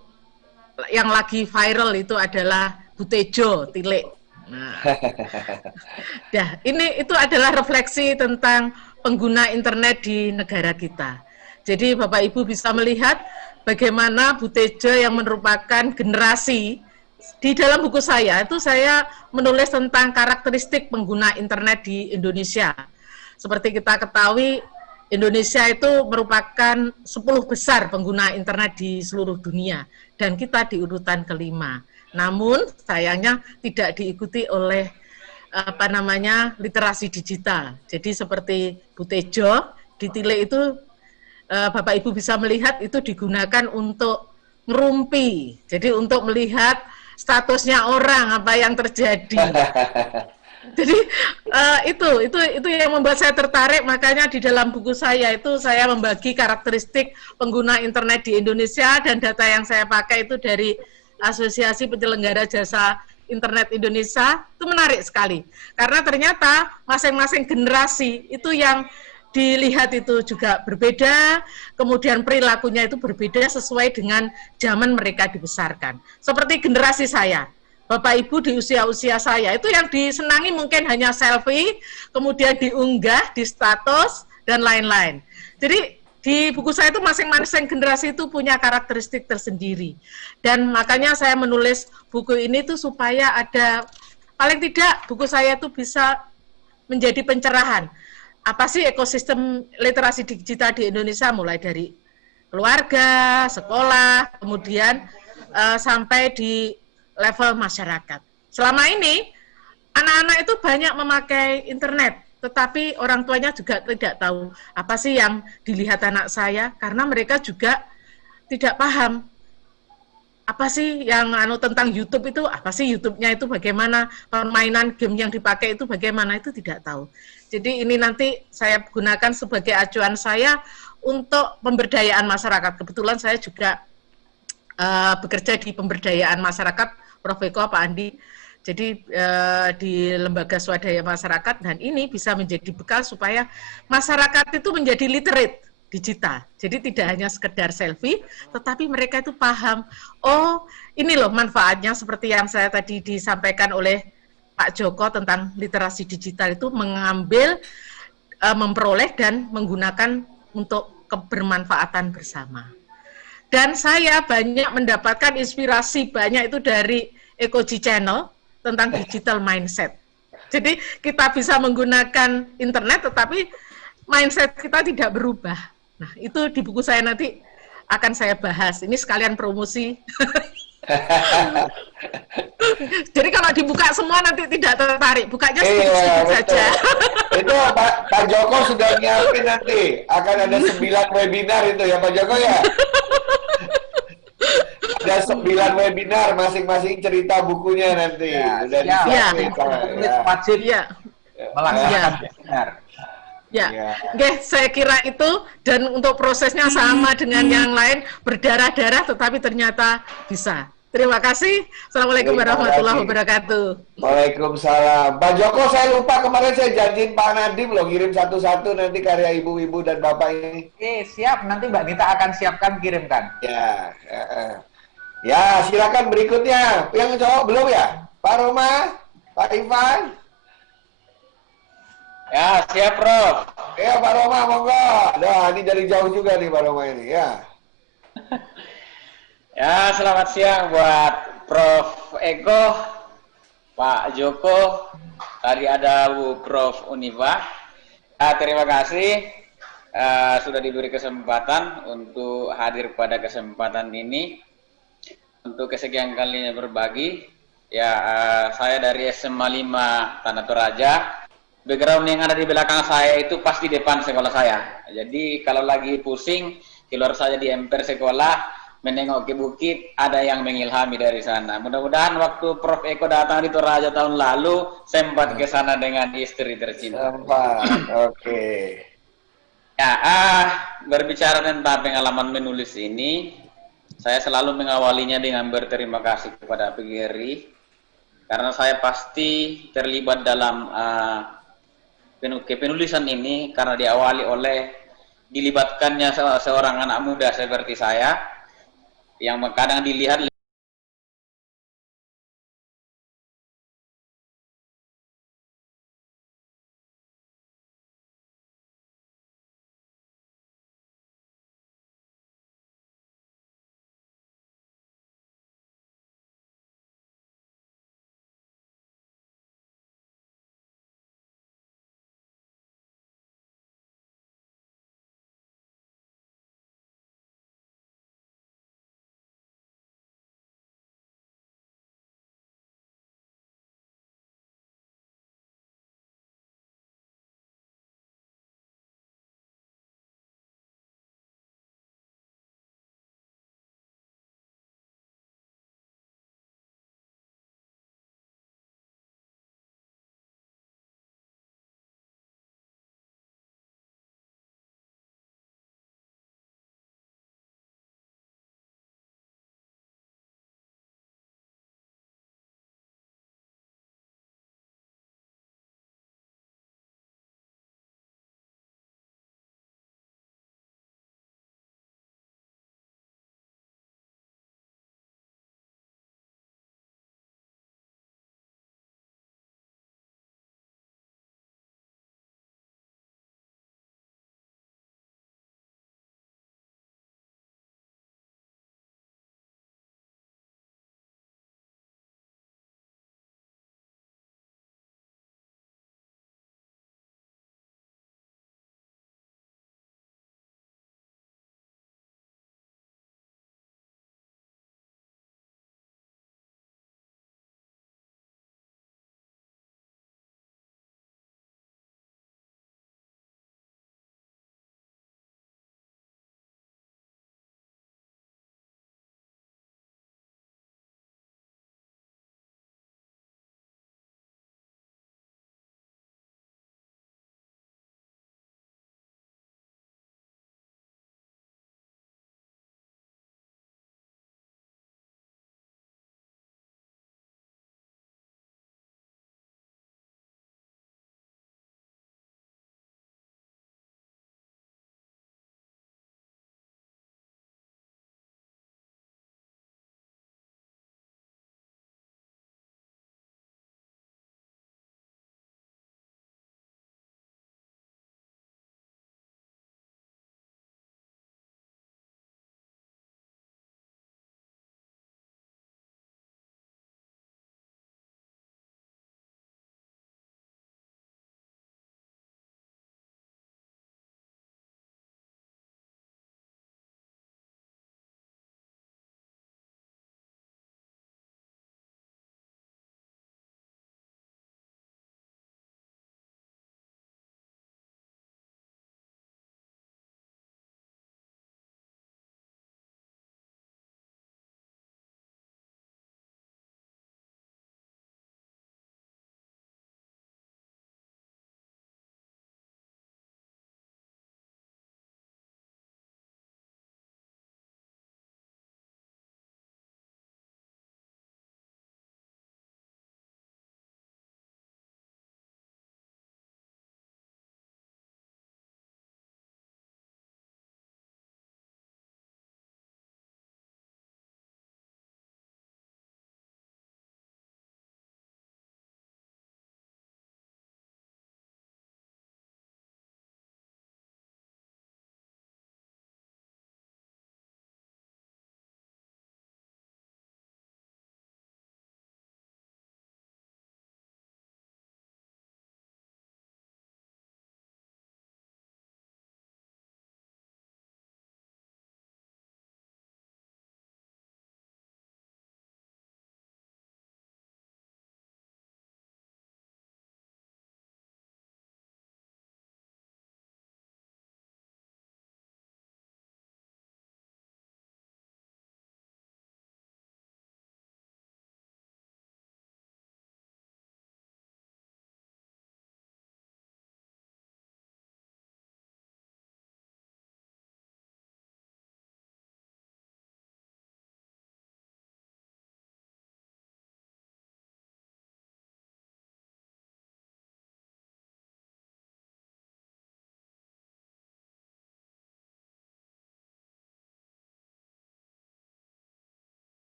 yang lagi viral itu adalah Butejo, Tilik. Nah, itu adalah refleksi tentang pengguna internet di negara kita. Jadi Bapak Ibu bisa melihat bagaimana Butejo yang merupakan generasi. Di dalam buku saya itu saya menulis tentang karakteristik pengguna internet di Indonesia. Seperti kita ketahui, Indonesia itu merupakan 10 besar pengguna internet di seluruh dunia, dan kita di urutan kelima. Namun sayangnya tidak diikuti oleh literasi digital. Jadi seperti Butejo di Tilik itu Bapak Ibu bisa melihat itu digunakan untuk ngerumpi. Jadi untuk melihat statusnya orang, apa yang terjadi. Jadi itu yang membuat saya tertarik. Makanya di dalam buku saya itu saya membagi karakteristik pengguna internet di Indonesia, dan data yang saya pakai itu dari Asosiasi Penyelenggara Jasa Internet Indonesia. Itu menarik sekali karena ternyata masing-masing generasi itu yang dilihat itu juga berbeda, kemudian perilakunya itu berbeda sesuai dengan zaman mereka dibesarkan. Seperti generasi saya, Bapak Ibu di usia-usia saya, itu yang disenangi mungkin hanya selfie, kemudian diunggah di status, dan lain-lain. Jadi di buku saya itu masing-masing generasi itu punya karakteristik tersendiri. Dan makanya saya menulis buku ini tuh supaya ada, paling tidak buku saya itu bisa menjadi pencerahan. Apa sih ekosistem literasi digital di Indonesia, mulai dari keluarga, sekolah, kemudian sampai di level masyarakat. Selama ini, anak-anak itu banyak memakai internet, tetapi orang tuanya juga tidak tahu apa sih yang dilihat anak saya, karena mereka juga tidak paham apa sih yang tentang YouTube itu, apa sih YouTube-nya itu bagaimana, permainan game yang dipakai itu bagaimana, itu tidak tahu. Jadi ini nanti saya gunakan sebagai acuan saya untuk pemberdayaan masyarakat. Kebetulan saya juga bekerja di pemberdayaan masyarakat, Prof. Eko, Pak Andi. Jadi di lembaga swadaya masyarakat, dan ini bisa menjadi bekal supaya masyarakat itu menjadi literate digital. Jadi tidak hanya sekedar selfie, tetapi mereka itu paham, oh ini loh manfaatnya, seperti yang saya tadi disampaikan oleh Pak Joko tentang literasi digital itu mengambil, memperoleh dan menggunakan untuk kebermanfaatan bersama. Dan saya banyak mendapatkan inspirasi banyak itu dari Ekoji Channel tentang digital mindset. Jadi kita bisa menggunakan internet tetapi mindset kita tidak berubah. Nah, itu di buku saya nanti akan saya bahas. Ini sekalian promosi. Jadi kalau dibuka semua nanti tidak tertarik. Bukanya sedikit-sedikit saja. Itu Pak Joko sudah nyiapin nanti. Akan ada 9 webinar itu ya Pak Joko ya? Ada 9 webinar, masing-masing cerita bukunya nanti. Wajib melaksanakan webinar. Ya, saya kira itu, dan untuk prosesnya sama dengan yang lain, berdarah-darah tetapi ternyata bisa. Terima kasih. Assalamualaikum warahmatullahi wabarakatuh. Waalaikumsalam. Pak Joko, saya lupa kemarin saya janjiin Pak Nadim loh kirim satu-satu nanti karya ibu-ibu dan bapak ini. Oke, siap. Nanti Mbak Nita akan siapkan kirimkan. Ya, ya silakan berikutnya. Yang cowok belum ya? Pak Roma, Pak Ivan. Ya, siap, Prof. Ya, Pak Roma, monggo. Nah, ini dari jauh juga nih Pak Roma ini, ya. Ya, selamat siang buat Prof. Eko, Pak Joko, tadi ada Bu Prof. Univa. Terima kasih sudah diberi kesempatan untuk hadir pada kesempatan ini. Untuk kesekian kalinya berbagi, ya saya dari SMA 5 Tanah Toraja. Background yang ada di belakang saya itu pasti depan sekolah saya. Jadi kalau lagi pusing, keluar saja di emper sekolah, menengok ke bukit, ada yang mengilhami dari sana. Mudah-mudahan waktu Prof. Eko datang di Toraja tahun lalu, sempat ke sana dengan istri tercinta. Sempat, oke. Ya, berbicara tentang pengalaman menulis ini, saya selalu mengawalinya dengan berterima kasih kepada PGRI, karena saya pasti terlibat dalam kepenulisan ini karena diawali oleh dilibatkannya seorang anak muda seperti saya yang kadang dilihat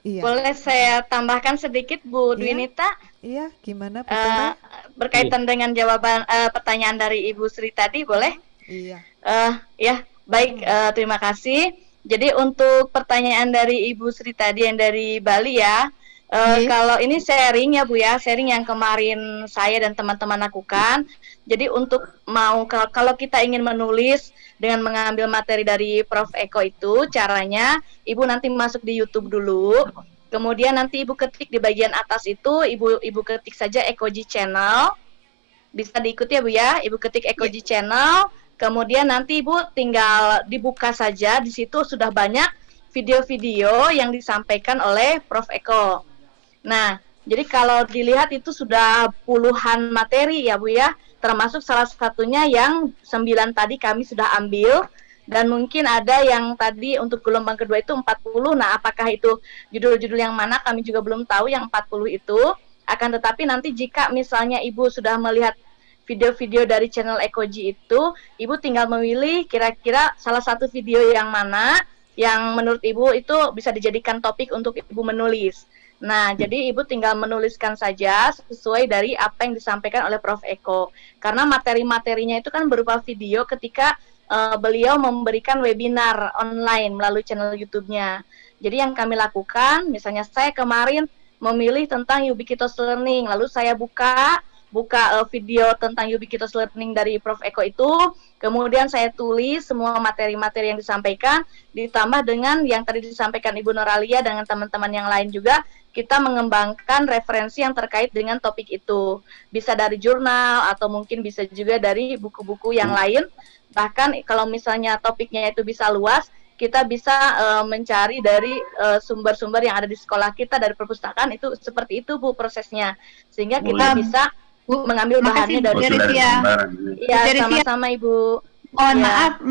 Iya. Boleh saya tambahkan sedikit, Bu Dwinita? Iya, gimana Bu Tere? Berkaitan dengan jawaban pertanyaan dari Ibu Sri tadi, boleh? Iya. Ya, baik. Terima kasih. Jadi untuk pertanyaan dari Ibu Sri tadi yang dari Bali ya, kalau ini sharing ya Bu ya, sharing yang kemarin saya dan teman-teman lakukan. Jadi untuk kalau kita ingin menulis dengan mengambil materi dari Prof. Eko itu, caranya Ibu nanti masuk di YouTube dulu. Kemudian nanti Ibu ketik di bagian atas itu, Ibu ketik saja Ekoji Channel. Bisa diikuti ya Bu ya, Ibu ketik Ekoji Channel. Kemudian nanti Ibu tinggal dibuka saja, di situ sudah banyak video-video yang disampaikan oleh Prof. Eko. Nah, jadi kalau dilihat itu sudah puluhan materi ya Bu ya, termasuk salah satunya yang 9 tadi kami sudah ambil, dan mungkin ada yang tadi untuk gelombang kedua itu 40. Nah, apakah itu judul-judul yang mana kami juga belum tahu yang 40 itu. Akan tetapi nanti jika misalnya Ibu sudah melihat video-video dari channel Ekoji itu, Ibu tinggal memilih kira-kira salah satu video yang mana yang menurut Ibu itu bisa dijadikan topik untuk Ibu menulis. Nah, jadi Ibu tinggal menuliskan saja sesuai dari apa yang disampaikan oleh Prof. Eko. Karena materi-materinya itu kan berupa video ketika beliau memberikan webinar online melalui channel YouTube-nya. Jadi yang kami lakukan, misalnya saya kemarin memilih tentang Ubiquitous Learning, lalu saya buka video tentang Ubiquitous Learning dari Prof. Eko itu, kemudian saya tulis semua materi-materi yang disampaikan, ditambah dengan yang tadi disampaikan Ibu Noralia dengan teman-teman yang lain juga, kita mengembangkan referensi yang terkait dengan topik itu. Bisa dari jurnal, atau mungkin bisa juga dari buku-buku yang lain. Bahkan kalau misalnya topiknya itu bisa luas, kita bisa mencari dari sumber-sumber yang ada di sekolah kita, dari perpustakaan, itu seperti itu Bu prosesnya. Sehingga kita bisa mengambil bahannya dari ya, sama-sama Ibu. Mohon maaf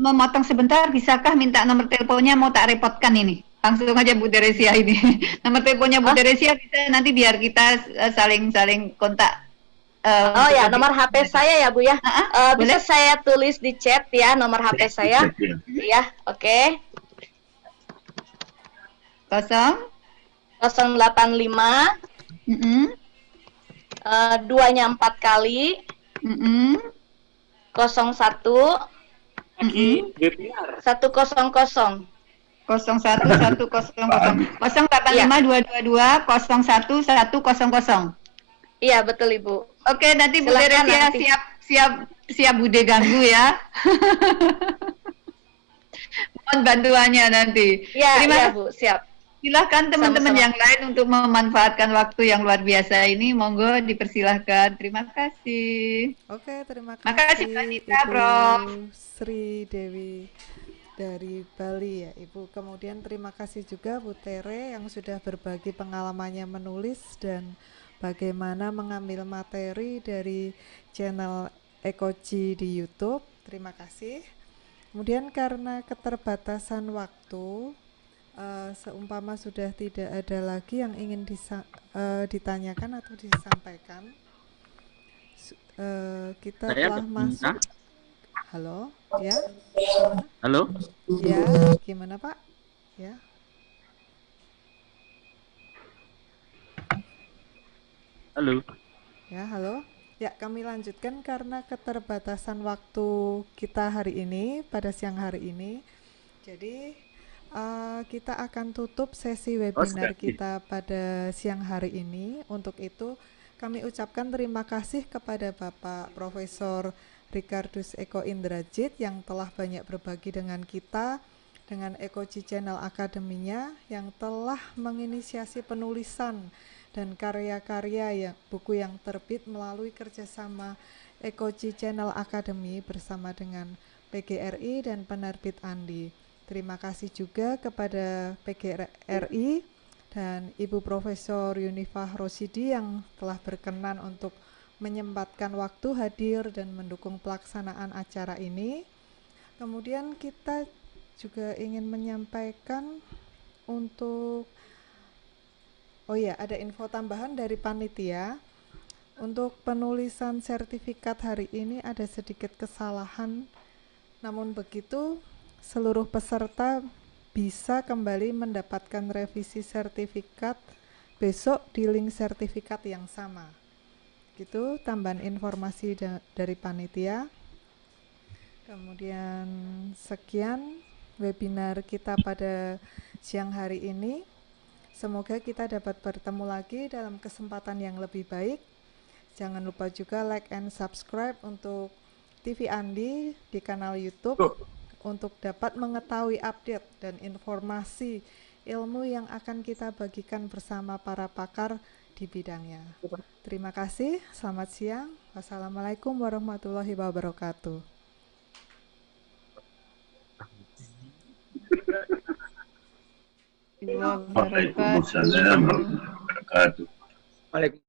memotong sebentar, bisakah minta nomor teleponnya, mau tak repotkan ini? Langsung aja Bu Teresia ini. Nomor teleponnya Bu Teresia bisa nanti biar kita saling kontak. Ya, nomor HP saya ya Bu ya. Bisa saya tulis di chat ya nomor HP saya. Ya, oke. 085 2-nya 4 kali 01 100 01100 085 222 01 100. Iya, betul Ibu. Oke, nanti Bu Teresia siap Bude ganggu ya. Mohon bantuannya nanti. Terima kasih Bu, siap. Silahkan teman-teman yang lain untuk memanfaatkan waktu yang luar biasa ini, monggo dipersilahkan. Terima kasih. Oke, terima kasih. Makasih Mbak Nita, Prof. Sri Dewi dari Bali ya Ibu. Kemudian terima kasih juga Bu Tere yang sudah berbagi pengalamannya menulis dan bagaimana mengambil materi dari channel Ekoji di YouTube. Terima kasih. Kemudian karena keterbatasan waktu, seumpama sudah tidak ada lagi yang ingin ditanyakan atau disampaikan, kita telah masuk. Halo, ya? Halo? Ya, gimana Pak? Ya. Halo. Ya, halo. Ya, kami lanjutkan karena keterbatasan waktu kita hari ini, pada siang hari ini. Jadi, kita akan tutup sesi webinar kita pada siang hari ini. Untuk itu, kami ucapkan terima kasih kepada Bapak Profesor Ricardus Eko Indrajit yang telah banyak berbagi dengan kita, dengan Ekoji Channel Akademinya, yang telah menginisiasi penulisan dan karya-karya buku yang terbit melalui kerjasama Ekoji Channel Academy bersama dengan PGRI dan penerbit Andi. Terima kasih juga kepada PGRI dan Ibu Profesor Yunifah Rosidi yang telah berkenan untuk menyempatkan waktu hadir dan mendukung pelaksanaan acara ini. Kemudian kita juga ingin menyampaikan untuk ada info tambahan dari panitia. Untuk penulisan sertifikat hari ini ada sedikit kesalahan. Namun begitu, seluruh peserta bisa kembali mendapatkan revisi sertifikat besok di link sertifikat yang sama. Gitu tambahan informasi dari panitia. Kemudian sekian webinar kita pada siang hari ini. Semoga kita dapat bertemu lagi dalam kesempatan yang lebih baik. Jangan lupa juga like and subscribe untuk TV Andi di kanal YouTube untuk dapat mengetahui update dan informasi ilmu yang akan kita bagikan bersama para pakar di bidangnya. Terima kasih, selamat siang. Wassalamualaikum warahmatullahi wabarakatuh. Waalaikumsalam warahmatullahi wabarakatuh.